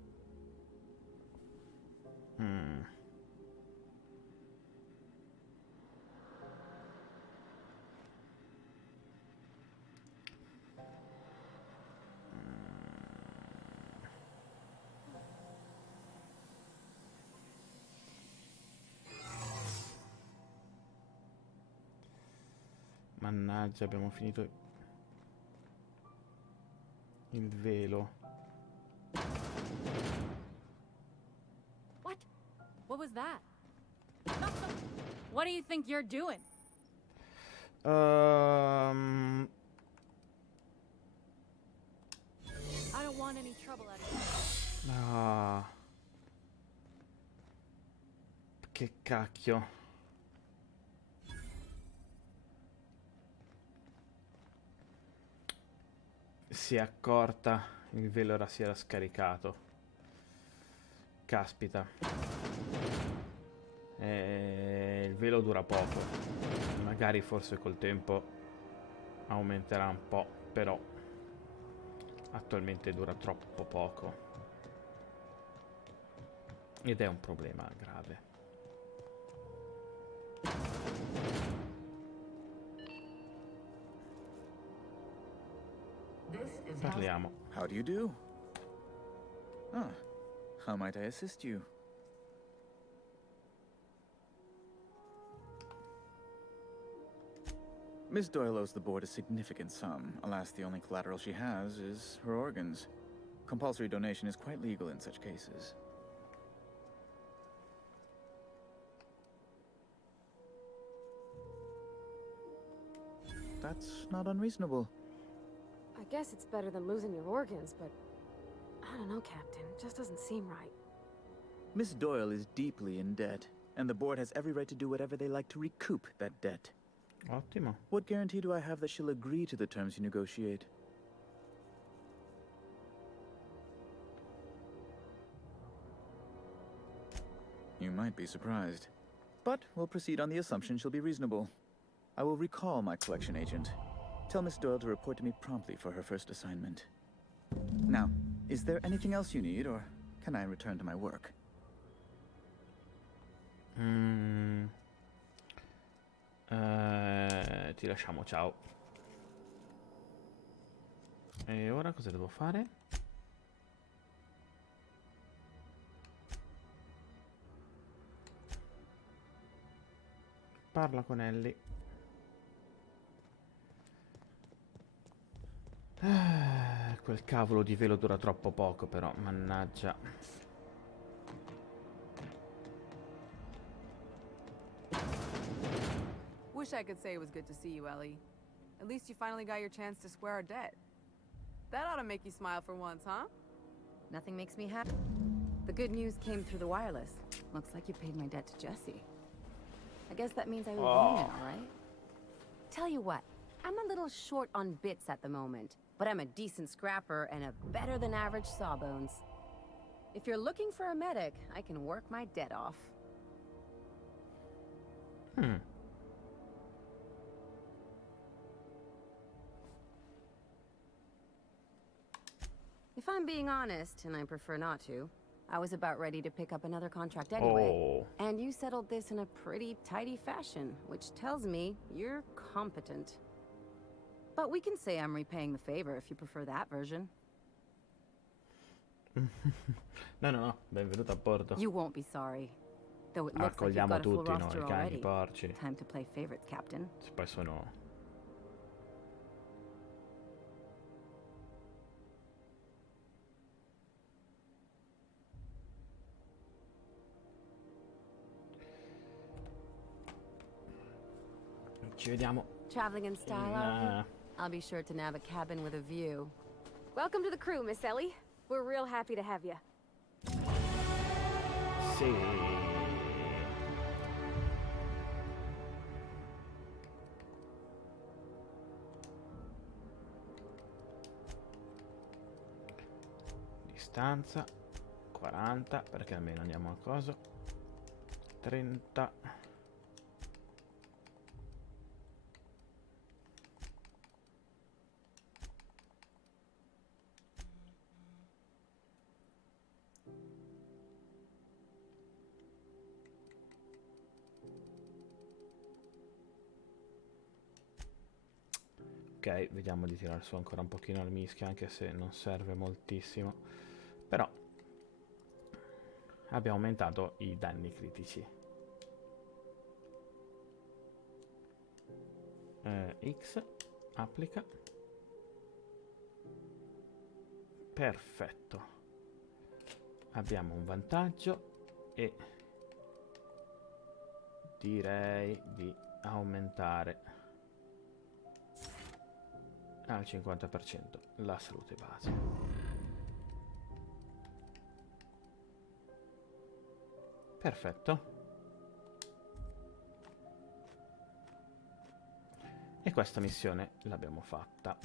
Mannaggia, abbiamo finito il velo. What? What was that? What do you think you're doing? I don't want any trouble out of you. Ah. Che cacchio. Si è accorta, il velo si era scaricato. Caspita. Il velo dura poco. Magari forse col tempo aumenterà un po', però attualmente dura troppo poco. Ed è un problema grave. Parliamo. How do you do? Ah, how might I assist you? Miss Doyle owes the board a significant sum. Alas, the only collateral she has is her organs. Compulsory donation is quite legal in such cases. That's not unreasonable. I guess it's better than losing your organs, but I don't know, Captain. It just doesn't seem right. Miss Doyle is deeply in debt, and the board has every right to do whatever they like to recoup that debt. Ottimo. What guarantee do I have that she'll agree to the terms you negotiate? You might be surprised. But we'll proceed on the assumption she'll be reasonable. I will recall my collection agent. Tell Miss Doyle to report to me promptly for her first assignment. Now, is there anything else you need, or can I return to my work? Ti lasciamo, ciao. E ora cosa devo fare? Parla con Ellie. Quel cavolo di velo dura troppo poco, però, mannaggia. Wish I could say it was good to see you, Ellie. At least you finally got your chance to square our debt. That ought to make you smile for once, huh? Nothing makes me happy. The good news came through the wireless. Looks like you paid my debt to Jesse. I guess that means I owe you now, right? Tell you what, I'm a little short on bits at the moment, but I'm a decent scrapper and a better-than-average sawbones. If you're looking for a medic, I can work my debt off. If I'm being honest, and I prefer not to, I was about ready to pick up another contract anyway. And you settled this in a pretty tidy fashion, which tells me you're competent. But we can say I'm repaying the favor if you prefer that version. No, benvenuto a bordo. You won't be sorry. Though it looks like you've Accogliamo got a full tutti, no? roster I cani, already. i porci. Time to play favorites, Captain. Poi sono... Ci vediamo. Traveling in style, are you? I'll be sure to nab a cabin with a view. Welcome to the crew, Miss Ellie. We're real happy to have you. Sì. Distanza 40, perché almeno andiamo a coso. 30. Ok, vediamo di tirare su ancora un pochino il mischio, anche se non serve moltissimo. Però abbiamo aumentato i danni critici. X, applica. Perfetto. Abbiamo un vantaggio e direi di aumentare al 50% la salute base. Perfetto. E questa missione l'abbiamo fatta.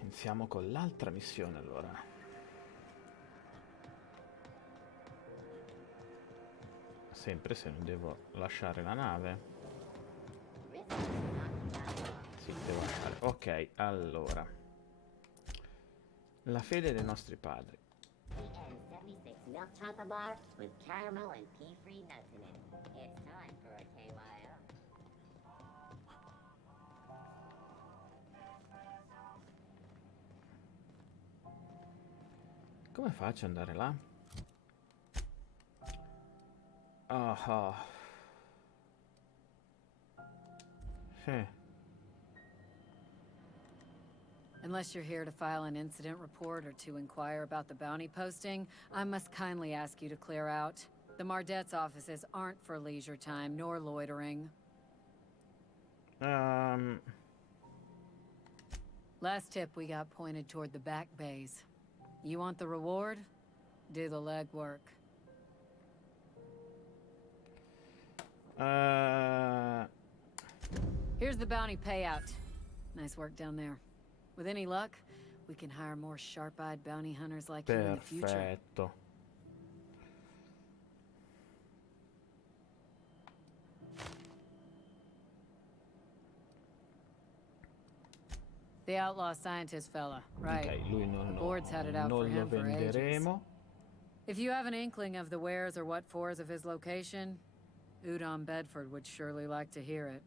Iniziamo con l'altra missione allora. Sempre se non devo lasciare la nave. Sì, devo lasciare. Ok, allora. La fede dei nostri padri. CN76 milk chocolate bar with caramel and pea-free nuts in it. It's time for a KYO. Come faccio ad andare là? Ah. Sì. Unless you're here to file an incident report or to inquire about the bounty posting, I must kindly ask you to clear out. The Mardet's offices aren't for leisure time nor loitering. Last tip we got pointed toward the back bays. You want the reward? Do the legwork. Here's the bounty payout. Nice work down there. With any luck, we can hire more sharp-eyed bounty hunters like you in the future. Perfetto. The outlaw scientist fella, right? Ok, lui non, The board's had it out for non lo him for ages. venderemo. If you have an inkling of the wheres or what fors of his location, Udon Bedford would surely like to hear it.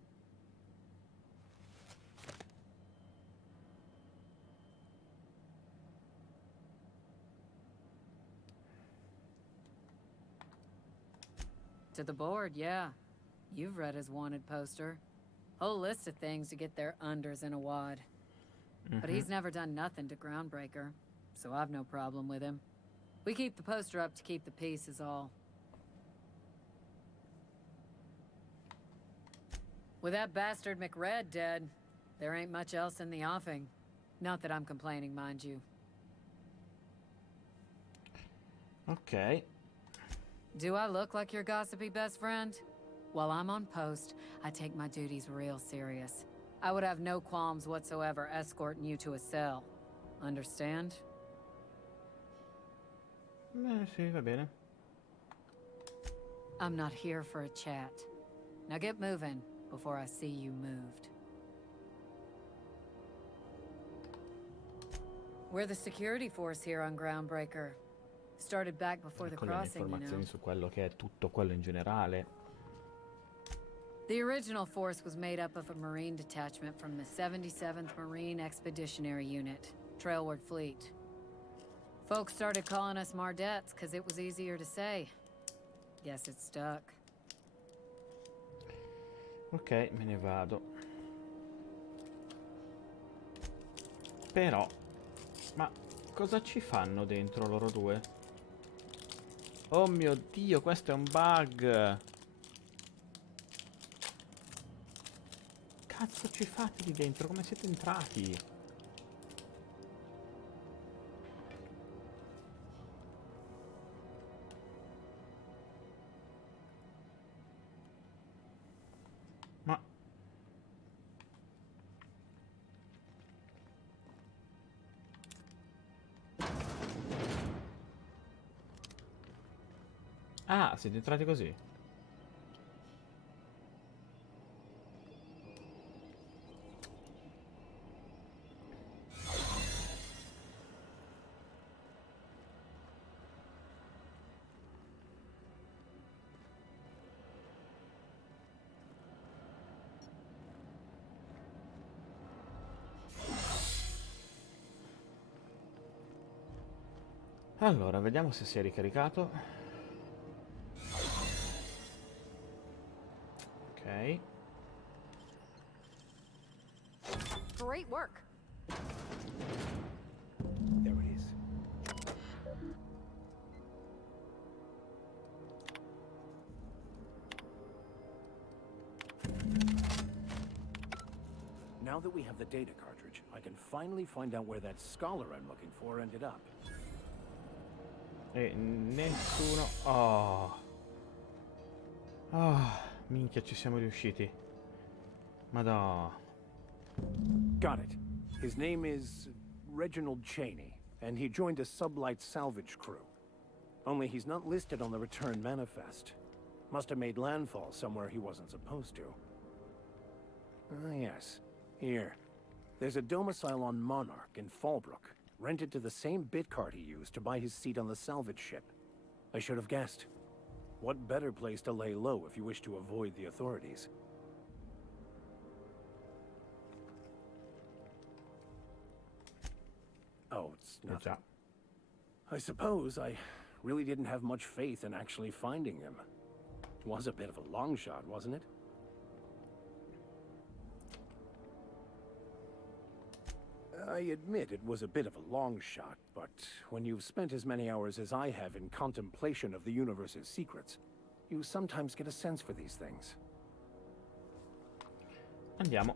To the board, yeah. You've read his wanted poster. Whole list of things to get their unders in a wad. But he's never done nothing to Groundbreaker, so I've no problem with him. We keep the poster up to keep the peace is all. With that bastard McRed dead, there ain't much else in the offing. Not that I'm complaining, mind you. Ok. Do I look like your gossipy best friend? While I'm on post, I take my duties real serious. I would have no qualms whatsoever escorting you to a cell. Understand? Sì, va bene. I'm not here for a chat. Now get moving before I see you moved. We're the security force here on Groundbreaker. Started back before the Con le crossing, you know. informazioni su quello che è tutto quello in generale. The original force was made up of a Marine detachment from the 77th Marine Expeditionary Unit, Trailward Fleet. Folks started calling us Mardettes because it was easier to say. Guess it stuck. Ok, me ne vado. Però, ma cosa ci fanno dentro loro due? Oh mio Dio, questo è un bug! Cazzo ci fate lì dentro? Come siete entrati? Ma... Ah, siete entrati così? Allora, vediamo se si è ricaricato. Ok. Great work. There it is. Now that we have the data cartridge, I can finally find out where that scholar I'm looking for ended up. E nessuno... Oh. Oh, minchia, ci siamo riusciti. Madò. Got it. His name is Reginald Cheney, and he joined a sublight salvage crew. Only he's not listed on the return manifest. Must have made landfall somewhere he wasn't supposed to. Ah, yes. Here. There's a domicile on Monarch in Fallbrook, rented to the same bit card he used to buy his seat on the salvage ship. I should have guessed. What better place to lay low if you wish to avoid the authorities? Oh, it's nothing. I suppose I really didn't have much faith in actually finding him. Was a bit of a long shot, wasn't it? I admit it was a bit of a long shot, but when you've spent as many hours as I have in contemplation of the universe's secrets, you sometimes get a sense for these things. Andiamo.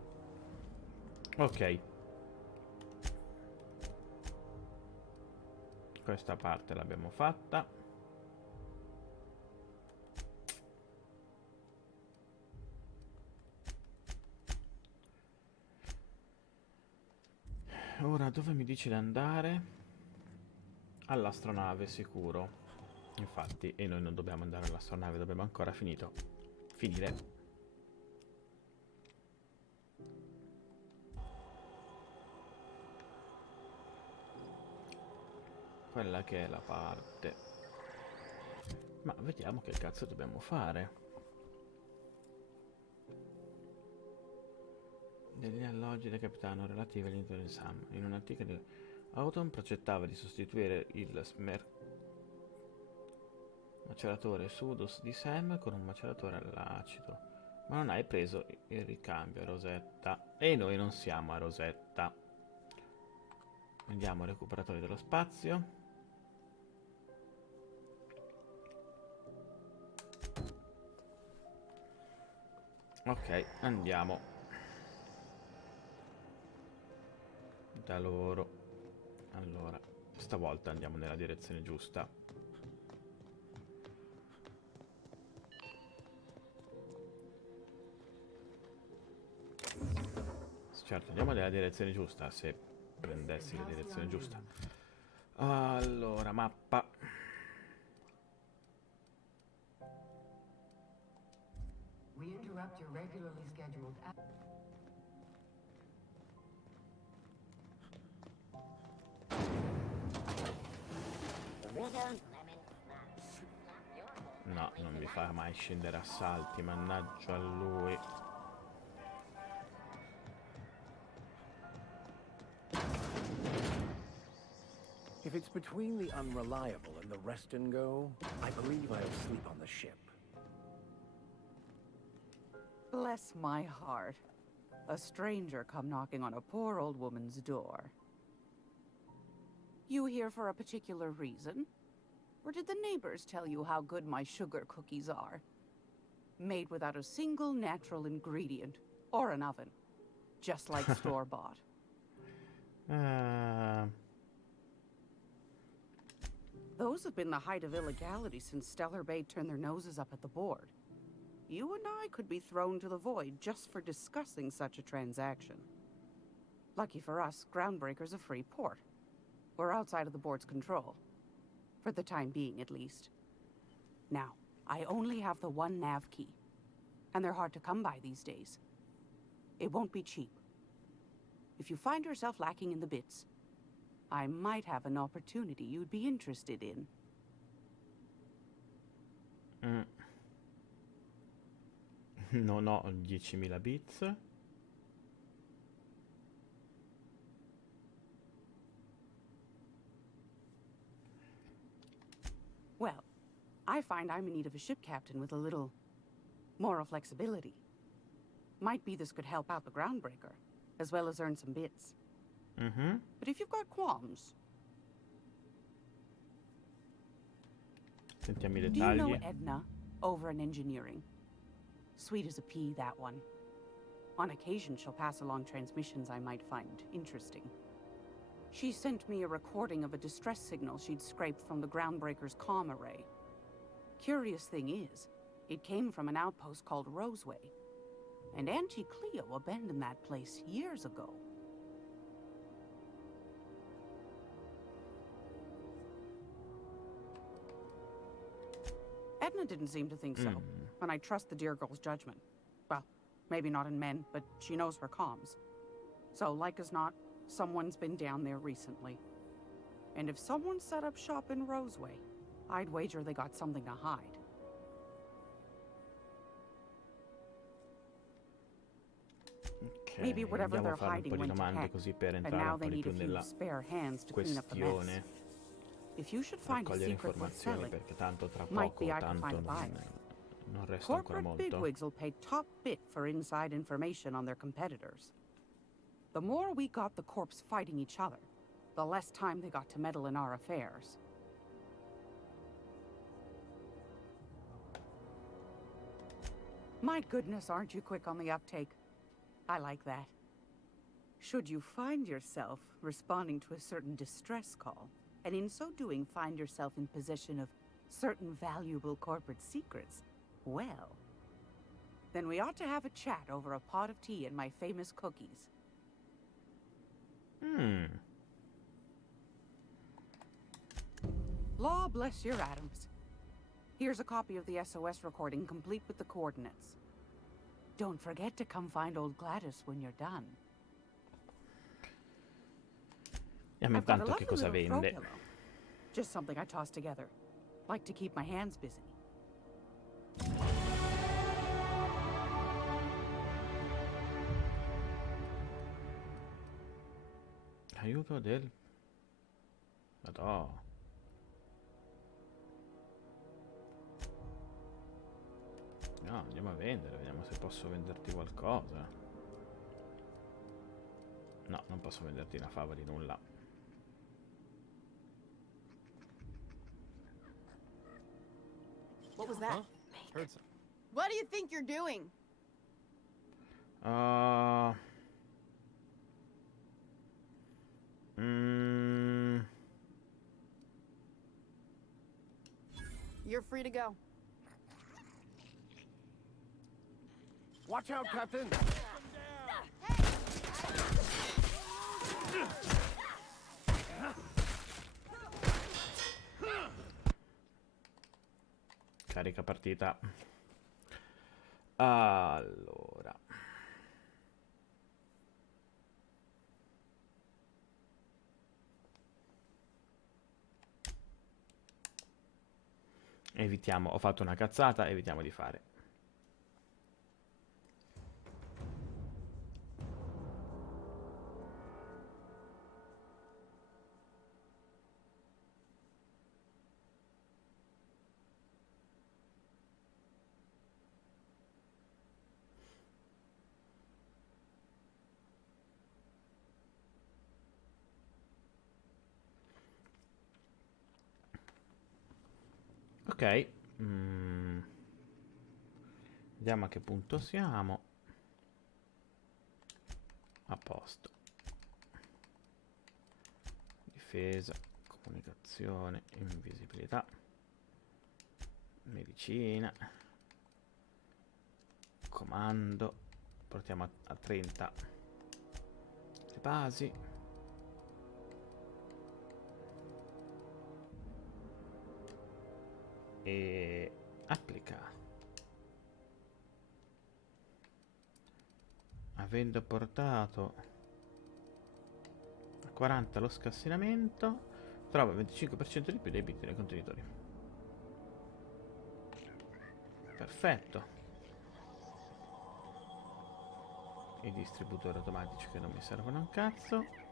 Ok. Questa parte l'abbiamo fatta. Ora dove mi dice di andare? All'astronave sicuro. Infatti, e noi non dobbiamo andare all'astronave, dobbiamo ancora finire. Quella che è la parte. Ma vediamo che cazzo dobbiamo fare. Degli alloggi del capitano relativi all'interno di Sam. In un articolo Autumn progettava di sostituire il maceratore Sudus di Sam con un maceratore all'acido, ma non hai preso il ricambio a Rosetta e noi non siamo a Rosetta. Andiamo ai recuperatori dello spazio. Ok, andiamo da loro. Allora, stavolta andiamo nella direzione giusta. Certo, andiamo nella direzione giusta, se prendessi la direzione giusta. Allora, mappa. We interrupt your regularly scheduled No, non mi fa mai scendere a salti, mannaggia a lui. If it's between the unreliable and the rest and go, I believe I'll sleep on the ship. Bless my heart. A stranger come knocking on a poor old woman's door. You here for a particular reason? Or did the neighbors tell you how good my sugar cookies are? Made without a single natural ingredient, or an oven. Just like store-bought. Those have been the height of illegality since Stellar Bay turned their noses up at the board. You and I could be thrown to the void just for discussing such a transaction. Lucky for us, Groundbreaker's a free port. We're outside of the board's control. For the time being, at least. Now, I only have the one nav key. And they're hard to come by these days. It won't be cheap. If you find yourself lacking in the bits, I might have an opportunity you'd be interested in. Non ho 10.000 bits. I find I'm in need of a ship captain with a little moral flexibility. Might be this could help out the groundbreaker, as well as earn some bits. But if you've got qualms... Sentiamo I Do you know dettagli. Edna, over in engineering? Sweet as a pea, that one. On occasion, she'll pass along transmissions I might find interesting. She sent me a recording of a distress signal she'd scraped from the groundbreaker's comm array. Curious thing is, it came from an outpost called Roseway. And Auntie Cleo abandoned that place years ago. Edna didn't seem to think so, and I trust the dear girl's judgment. Well, maybe not in men, but she knows her comms. So, like as not, someone's been down there recently. And if someone set up shop in Roseway, I'd wager they got something to hide. Ok, Maybe whatever andiamo a they're fare un hiding po' di went to domande heck, così per and entrare now un they po' di need a più few nella spare hands to clean up the mess. questione, If you should find a raccogliere secret worth informazioni, selling, perché tanto tra might poco be I could tanto find a non, buyer. non resta ancora Corporate molto. bigwigs will pay top bit for inside information on their competitors. The more we got the corps fighting each other, the less time they got to meddle in our affairs. My goodness, aren't you quick on the uptake? I like that. Should you find yourself responding to a certain distress call, and in so doing find yourself in possession of certain valuable corporate secrets, well, then we ought to have a chat over a pot of tea and my famous cookies. Law bless your atoms. Here's a copy of the SOS recording, complete with the coordinates. Don't forget to come find old Gladys when you're done. Vediamo I've got a intanto che lovely cosa little throw vende. pillow. Just something I toss together. Like to keep my hands busy. Aiuto del... Madò. No, andiamo a vendere, vediamo se posso venderti qualcosa. No, non posso venderti una fava di nulla. What was that? What do you think you're doing? You're free to go. Watch out, Captain! Carica partita. Allora. Evitiamo, ho fatto una cazzata, evitiamo di fare. Ok, vediamo a che punto siamo. A posto. Difesa, comunicazione, invisibilità, medicina, comando. Portiamo a 30 le basi. E applica. Avendo portato a 40 lo scassinamento, trova 25% di più dei bit nei contenitori. Perfetto. I distributori automatici che non mi servono un cazzo.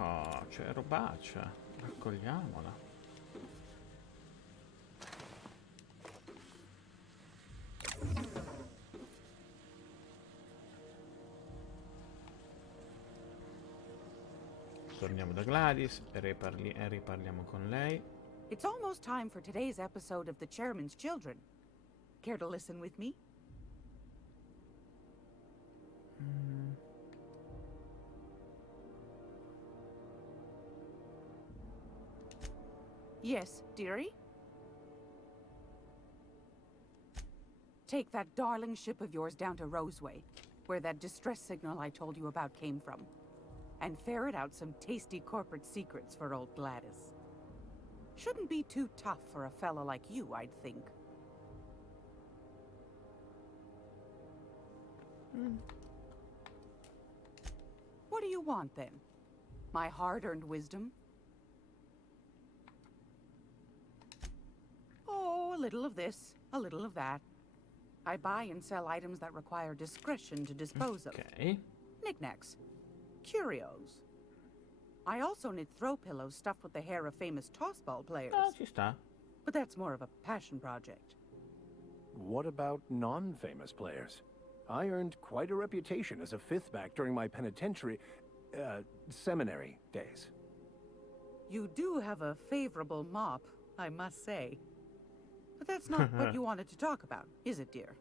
Oh, c'è robaccia. Raccogliamola. Torniamo da Gladys e riparliamo con lei. It's almost time for today's episode of The Chairman's Children. Care to listen with me? Yes, dearie? Take that darling ship of yours down to Roseway, where that distress signal I told you about came from, and ferret out some tasty corporate secrets for old Gladys. Shouldn't be too tough for a fella like you, I'd think. What do you want, then? My hard-earned wisdom? Oh, a little of this, a little of that. I buy and sell items that require discretion to dispose of. Knickknacks. Curios. I also knit throw pillows stuffed with the hair of famous tossball players. Ci sta. But that's more of a passion project. What about non-famous players? I earned quite a reputation as a fifth back during my penitentiary, seminary days. You do have a favorable mop, I must say. But that's not what you wanted to talk about, is it, dear?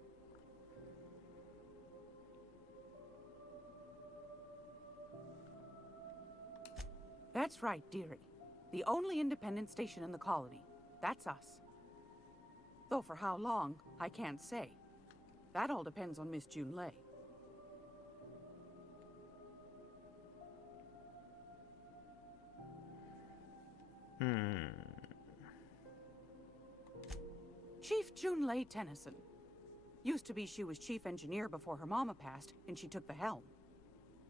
That's right, dearie. The only independent station in the colony. That's us. Though for how long, I can't say. That all depends on Miss Junlei. Chief Junlei Tennyson. Used to be she was chief engineer before her mama passed, and she took the helm.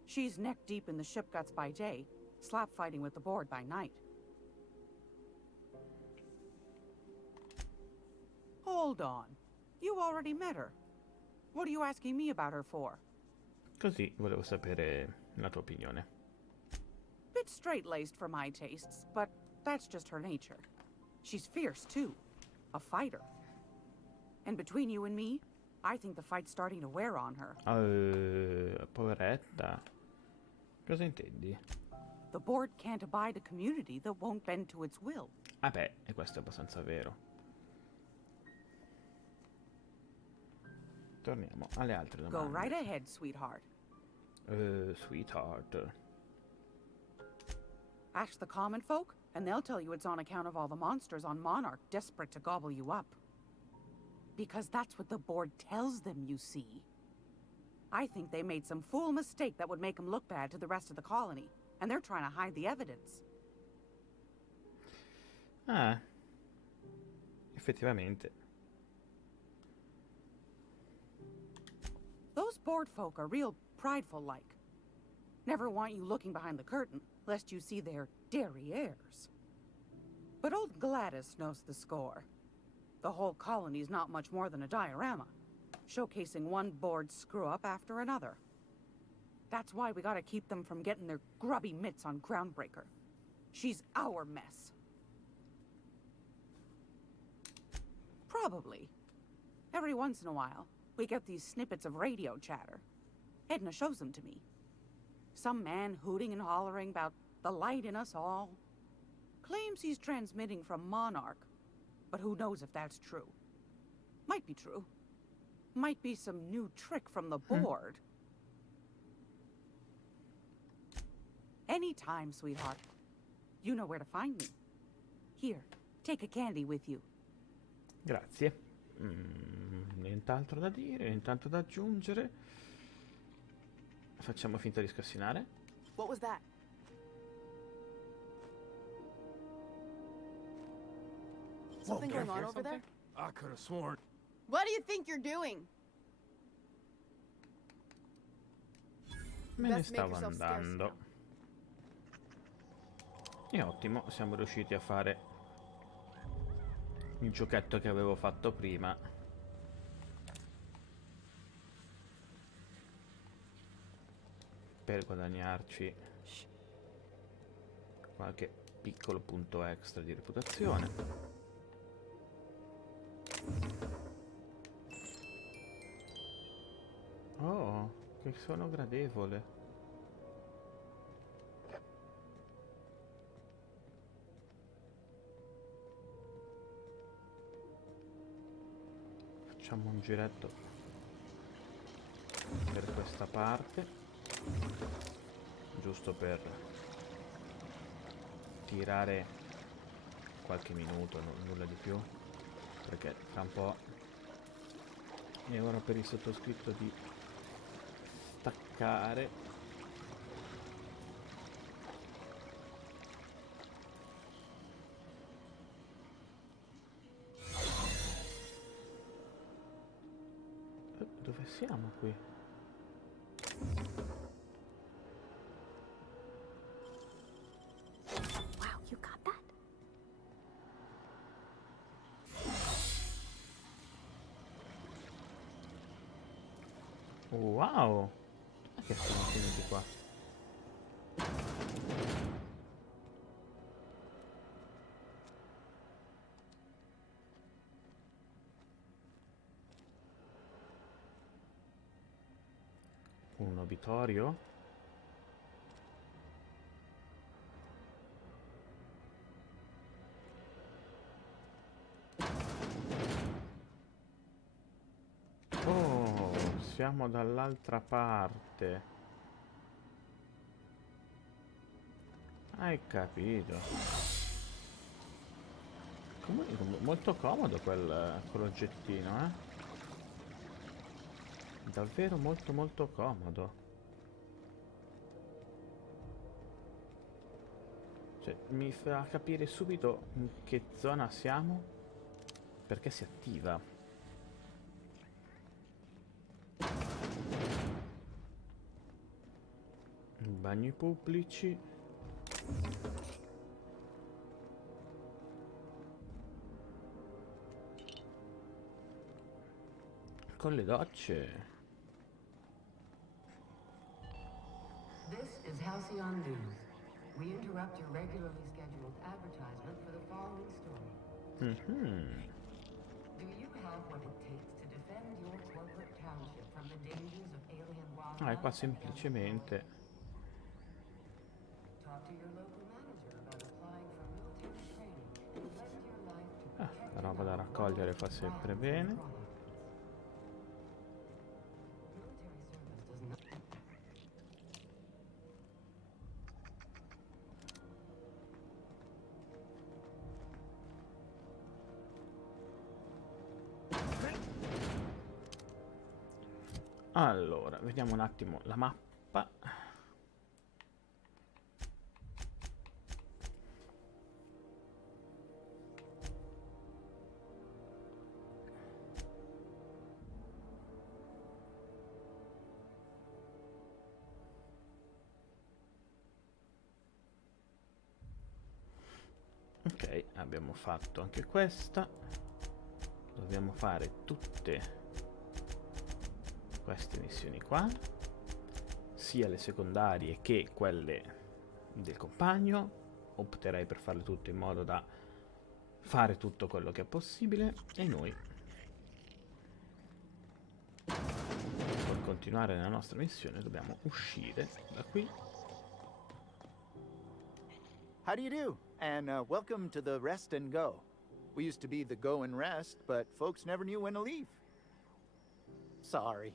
She's neck deep in the ship guts by day, slap fighting with the board by night. Hold on. You already met her. What are you asking me about her for? Così volevo sapere la tua opinione. Bit straight-laced for my tastes, but that's just her nature. She's fierce, too. A fighter. And between you and me, I think the fight's starting to wear on her. Poveretta. Cosa intendi? The board can't abide a community that won't bend to its will. Ah beh, e questo è abbastanza vero. Torniamo alle altre domande. Go right ahead, sweetheart. Sweetheart. Ask the common folk, and they'll tell you it's on account of all the monsters on Monarch desperate to gobble you up. Because that's what the board tells them, you see. I think they made some fool mistake that would make them look bad to the rest of the colony, and they're trying to hide the evidence. Ah, effettivamente. Those board folk are real prideful-like. Never want you looking behind the curtain, lest you see their derrieres. But old Gladys knows the score. The whole colony's not much more than a diorama, showcasing one board screw-up after another. That's why we gotta keep them from getting their grubby mitts on Groundbreaker. She's our mess. Probably. Every once in a while, we get these snippets of radio chatter. Edna shows them to me. Some man hooting and hollering about the light in us all. Claims he's transmitting from Monarch, but who knows if that's true. Might be true. Might be some new trick from the board. Anytime, sweetheart. You know where to find me. Here, take a candy with you. Grazie. Nient'altro da dire, nient'altro da aggiungere. Facciamo finta di scassinare. What was that? Something going on over there? I could have sworn. What do you think you're doing? Me ne Best make stavo yourself scarce andando. now. E ottimo, siamo riusciti a fare il giochetto che avevo fatto prima. Per guadagnarci qualche piccolo punto extra di reputazione. Oh, che sono gradevole. Facciamo un giretto per questa parte, giusto per tirare qualche minuto, nulla di più, perché tra un po' è ora per il sottoscritto di staccare. Dove siamo qui? Wow, you got that? Wow! Che siamo finiti qua? Un obitorio? Oh, siamo dall'altra parte. Hai capito? Comunque molto comodo quell'oggettino, eh? Davvero molto molto comodo. Cioè, mi fa capire subito in che zona siamo, perché si attiva. Bagni pubblici. Con le docce. This is Halcyon News. We interrupt your regularly scheduled advertisement for the following story. Do you have what it takes to defend your corporate township from the dangers of alien wildlife? E qua semplicemente Talk to your local manager about applying for military training and lend your life to protect la roba da raccogliere fa sempre bene. Allora, vediamo un attimo la mappa. Ok, abbiamo fatto anche questa. Dobbiamo fare tutte queste missioni qua, sia le secondarie che quelle del compagno. Opterei per farle tutte in modo da fare tutto quello che è possibile, e noi, per continuare nella nostra missione, dobbiamo uscire da qui. How do you do? And welcome to the Rest and Go. We used to be the Go and Rest, but folks never knew when to leave. Sorry.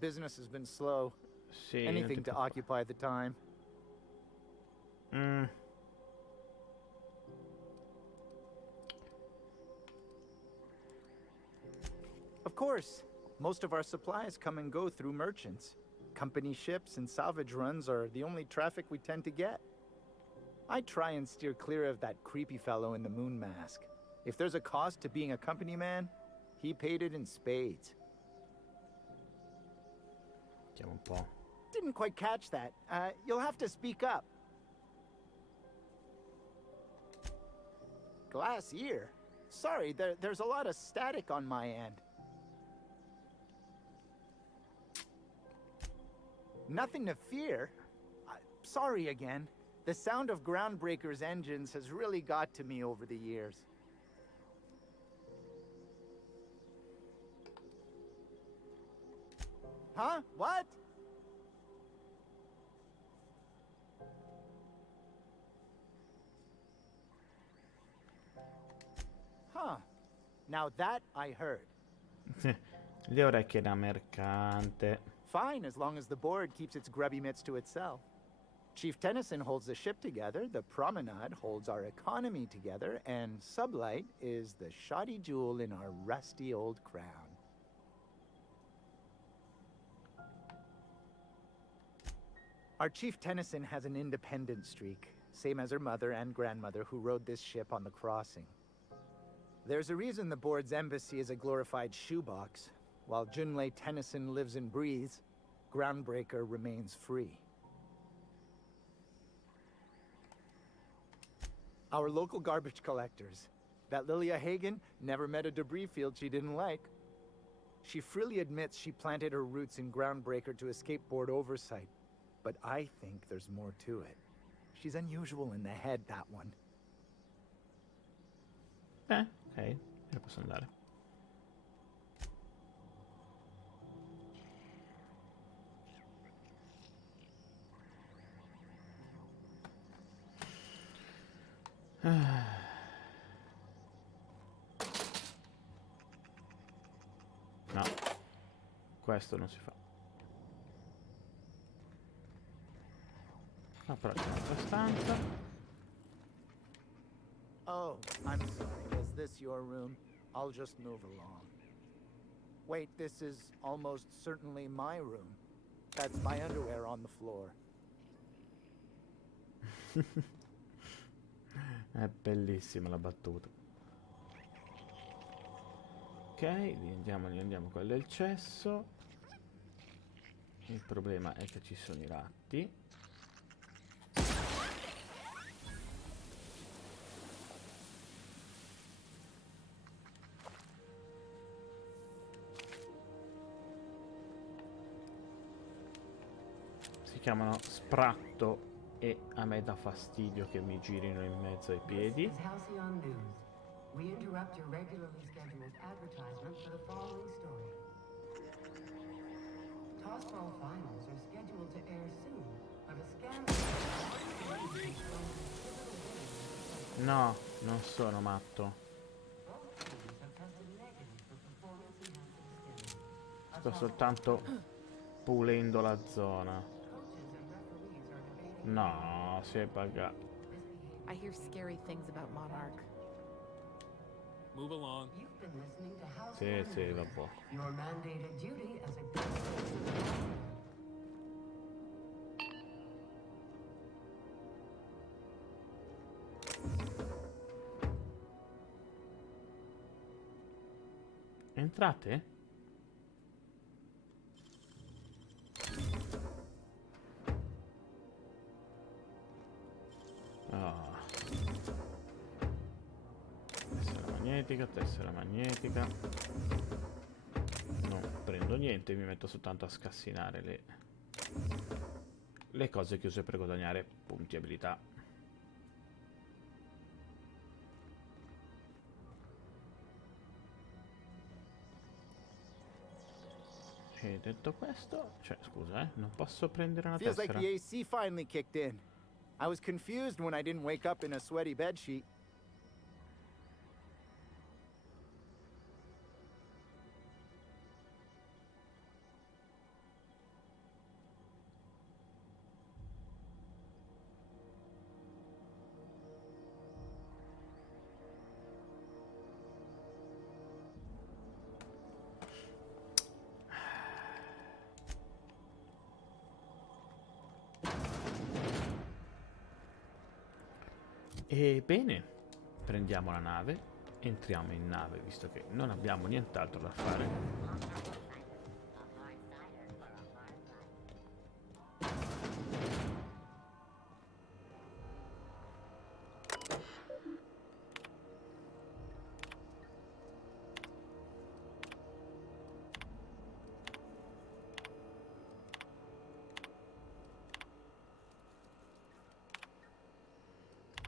Business has been slow. Sì, Anything to occupy the time. Of course. Most of our supplies come and go through merchants. Company ships and salvage runs are the only traffic we tend to get. I try and steer clear of that creepy fellow in the moon mask. If there's a cost to being a company man, he paid it in spades. Vediamo un po'. Didn't quite catch that. You'll have to speak up. Glass ear? Sorry, there's a lot of static on my end. Nothing to fear. Sorry again. The sound of Groundbreaker's engines has really got to me over the years. Huh? What? Huh. Now that I heard. Le orecchie da mercante. Fine, as long as the board keeps its grubby mitts to itself. Chief Tennyson holds the ship together, the Promenade holds our economy together, and Sublight is the shoddy jewel in our rusty old crown. Our Chief Tennyson has an independent streak, same as her mother and grandmother who rode this ship on the crossing. There's a reason the board's embassy is a glorified shoebox. While Junlei Tennyson lives and breathes, Groundbreaker remains free. Our local garbage collectors. That Lilia Hagen never met a debris field she didn't like. She freely admits she planted her roots in Groundbreaker to escape board oversight. But I think there's more to it. She's unusual in the head, that one. Ok, io posso andare. No, questo non si fa. No, però c'è un'altra stanza. Oh, I'm sorry. Is this your room? I'll just move along. Wait, this is almost certainly my room. That's my underwear on the floor. È bellissima la battuta. Ok, riandiamo quello del cesso. Il problema è che ci sono i ratti. Si chiamano spratto e a me dà fastidio che mi girino in mezzo ai piedi. This is Halcyon News. We interrupt your regularly scheduled advertisement for the following story. Tossball finals are scheduled to air soon, but a scandal. No, non sono matto. Sto soltanto pulendo la zona. No, si è buggato. I hear scary things about Monarch. Move along. You've been listening to Halcyon Sì, vabbè. Your mandated duty as a Entrate? Ah. Tessera magnetica. Non prendo niente, mi metto soltanto a scassinare le cose che uso per guadagnare punti abilità. E detto questo, cioè scusa, non posso prendere una Feels like tessera. the AC finally kicked in. I was confused when I didn't wake up in a sweaty bedsheet. Ebbene, prendiamo la nave, entriamo in nave, visto che non abbiamo nient'altro da fare.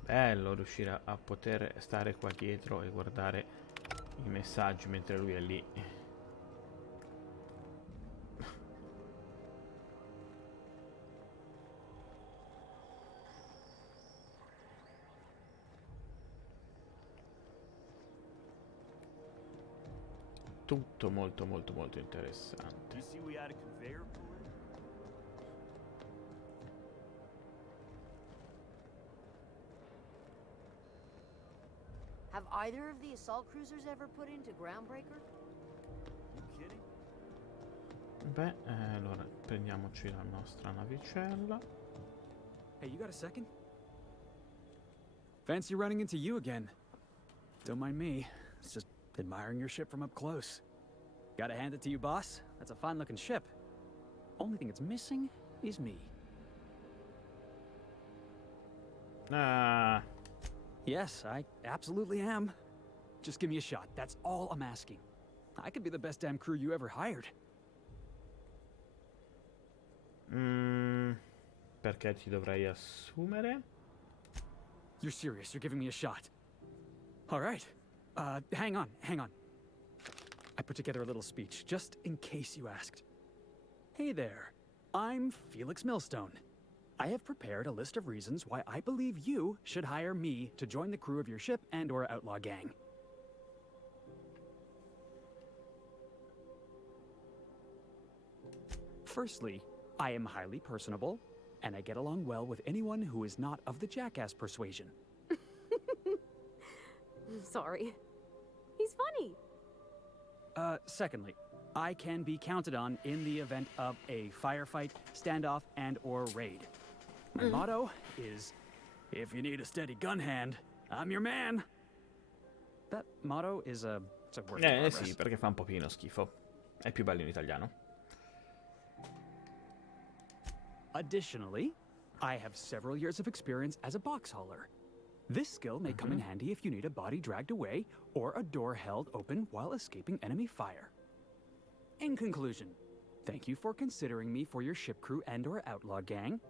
Bello riuscire a poter stare qua dietro e guardare i messaggi mentre lui è lì. Tutto molto molto molto interessante. Have either of the assault cruisers ever put into Groundbreaker? Beh, allora prendiamoci la nostra navicella. Hey, you got a second? Fancy running into you again. Don't mind me. It's just admiring your ship from up close. Gotta hand it to you, boss. That's a fine-looking ship. Only thing it's missing is me. Ah. Yes, I absolutely am. Just give me a shot. That's all I'm asking. I could be the best damn crew you ever hired. Perché ti dovrei assumere? You're serious. You're giving me a shot. All right. Hang on. I put together a little speech, just in case you asked. Hey there. I'm Felix Millstone. I have prepared a list of reasons why I believe you should hire me to join the crew of your ship and/or outlaw gang. Firstly, I am highly personable, and I get along well with anyone who is not of the jackass persuasion. Sorry. He's funny. Secondly, I can be counted on in the event of a firefight, standoff, and/or raid. My motto is, if you need a steady gun hand, I'm your man. That motto is it's a work in progress. Sì, perché fa un pochino schifo. È più bello in italiano. Additionally, I have several years of experience as a box hauler. This skill may come in handy if you need a body dragged away or a door held open while escaping enemy fire. In conclusion, thank you for considering me for your ship crew and/or outlaw gang.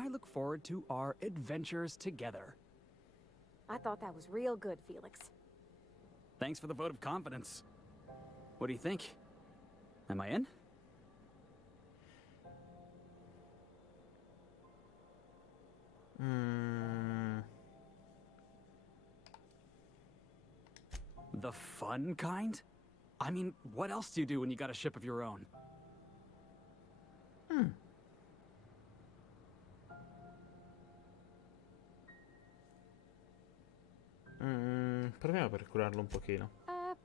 I look forward to our adventures together. I thought that was real good, Felix. Thanks for the vote of confidence. What do you think? Am I in? The fun kind? I mean, what else do you do when you got a ship of your own? Proviamo per curarlo un pochino. How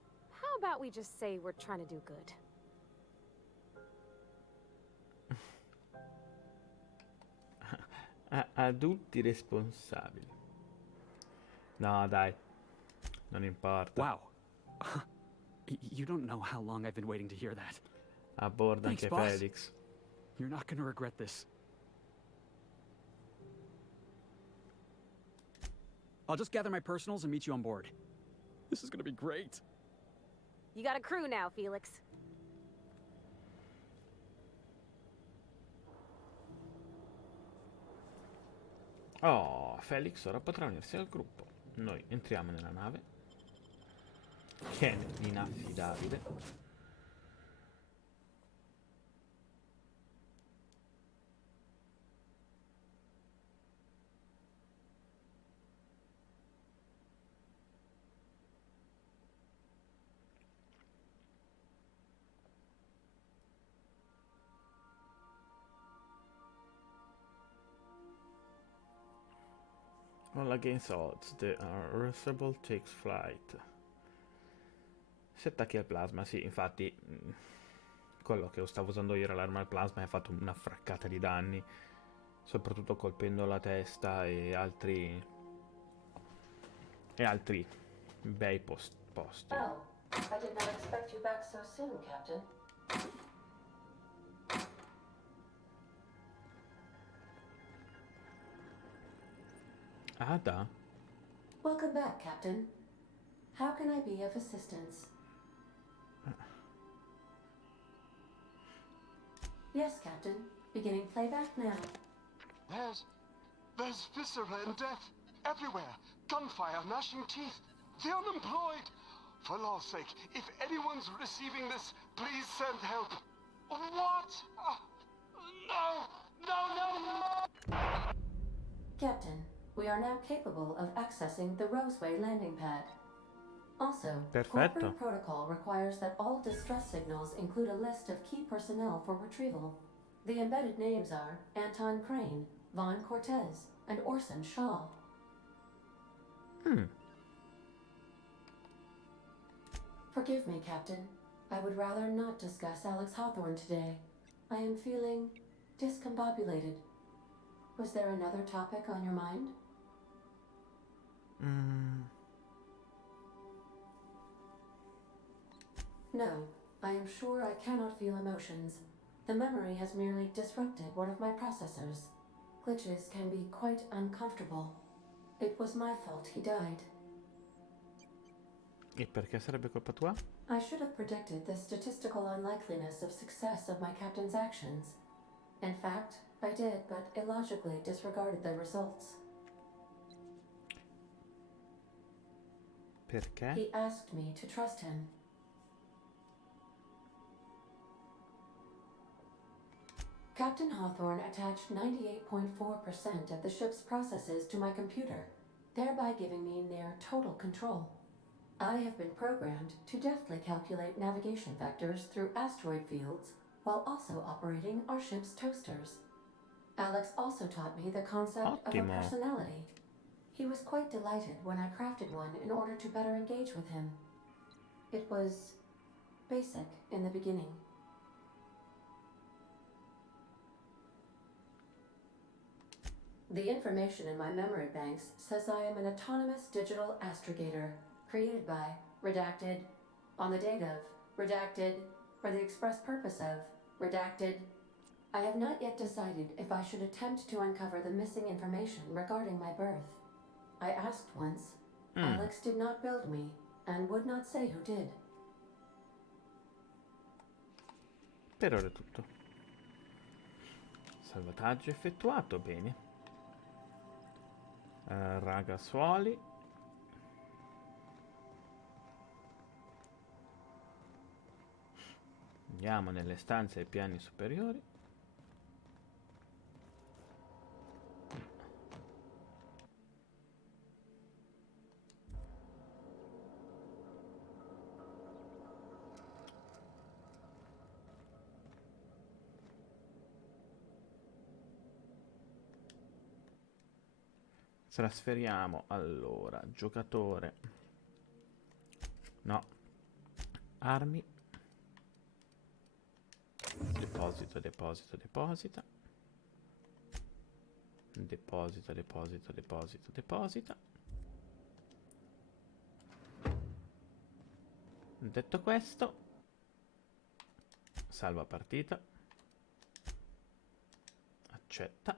about we just say we're trying to do good? Adulti responsabili. No, dai. Non importa. Wow. You don't know how long I've been waiting to hear that. A bordo Thanks, anche boss. Felix. You're not gonna regret this. I'll just gather my personals and meet you on board. This is gonna be great. You got a crew now, Felix. Oh, Felix ora potrà unirsi al gruppo. Noi entriamo nella nave, che è inaffidabile. All against odds, the Ursable takes flight. Se attacchi al plasma, sì, infatti quello che stavo usando io era l'arma al plasma e ha fatto una fraccata di danni, soprattutto colpendo la testa e altri bei posti. Oh, I did not expect you back so soon, Captain. Ada? Welcome back, Captain. How can I be of assistance? Yes, Captain. Beginning playback now. There's viscera and death. everywhere. Gunfire, gnashing teeth. The unemployed. For law's sake, if anyone's receiving this, please send help. What? No! No, no, no! Captain, we are now capable of accessing the Roseway landing pad. Also, Perfetto. corporate protocol requires that all distress signals include a list of key personnel for retrieval. The embedded names are Anton Crane, Vaughn Cortez, and Orson Shaw. Forgive me, Captain. I would rather not discuss Alex Hawthorne today. I am feeling discombobulated. Was there another topic on your mind? No, I am sure I cannot feel emotions. The memory has merely disrupted one of my processors. Glitches can be quite uncomfortable. It was my fault he died. E perché sarebbe colpa tua? I should have predicted the statistical unlikeliness of success of my captain's actions. In fact, I did, but illogically disregarded the results. Perché? He asked me to trust him. Captain Hawthorne attached 98.4% of the ship's processes to my computer, thereby giving me near total control. I have been programmed to deftly calculate navigation vectors through asteroid fields while also operating our ship's toasters. Alex also taught me the concept of a personality. He was quite delighted when I crafted one in order to better engage with him. It was basic in the beginning. The information in my memory banks says I am an autonomous digital astrogator, created by, redacted, on the date of, redacted, for the express purpose of, redacted. I have not yet decided if I should attempt to uncover the missing information regarding my birth. I asked once. Alex did not build me, and would not say who did. Per ora è tutto. Salvataggio effettuato, bene. Ragazzuoli. Andiamo nelle stanze ai piani superiori. Trasferiamo allora giocatore, no, armi, deposita, deposita, deposita, deposita, deposita, deposita, deposita. Detto questo, salva partita, accetta.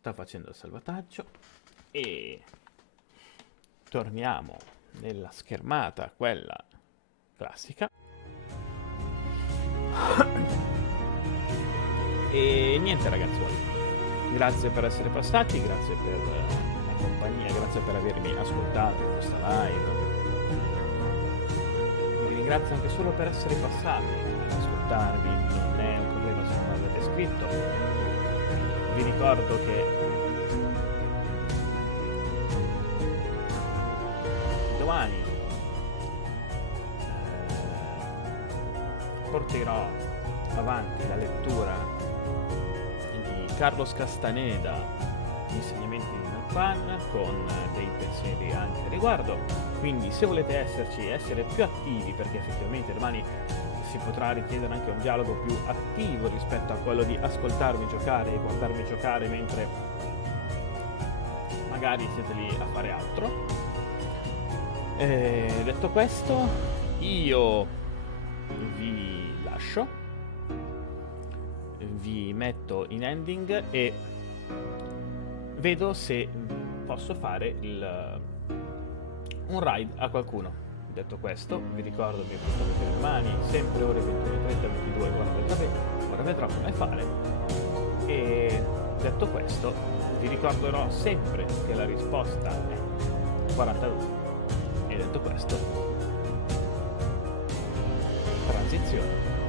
Sta facendo il salvataggio e torniamo nella schermata, quella classica. E niente ragazzuoli, grazie per essere passati, grazie per la compagnia, grazie per avermi ascoltato in questa live. Vi ringrazio anche solo per essere passati, ascoltarvi non è un problema se non avete scritto. Vi ricordo che domani porterò avanti la lettura di Carlos Castaneda, Gli insegnamenti di Pan, con dei pensieri anche a riguardo. Quindi se volete essere più attivi, perché effettivamente domani si potrà richiedere anche un dialogo più attivo rispetto a quello di ascoltarmi giocare e guardarmi giocare mentre magari siete lì a fare altro. Detto questo, io vi lascio, vi metto in ending e vedo se posso fare un raid a qualcuno. Detto questo, vi ricordo che questo per domani, sempre ore 21:30, 22, ora vedrò come fare. E detto questo, ti ricorderò sempre che la risposta è 42. E detto questo, transizione.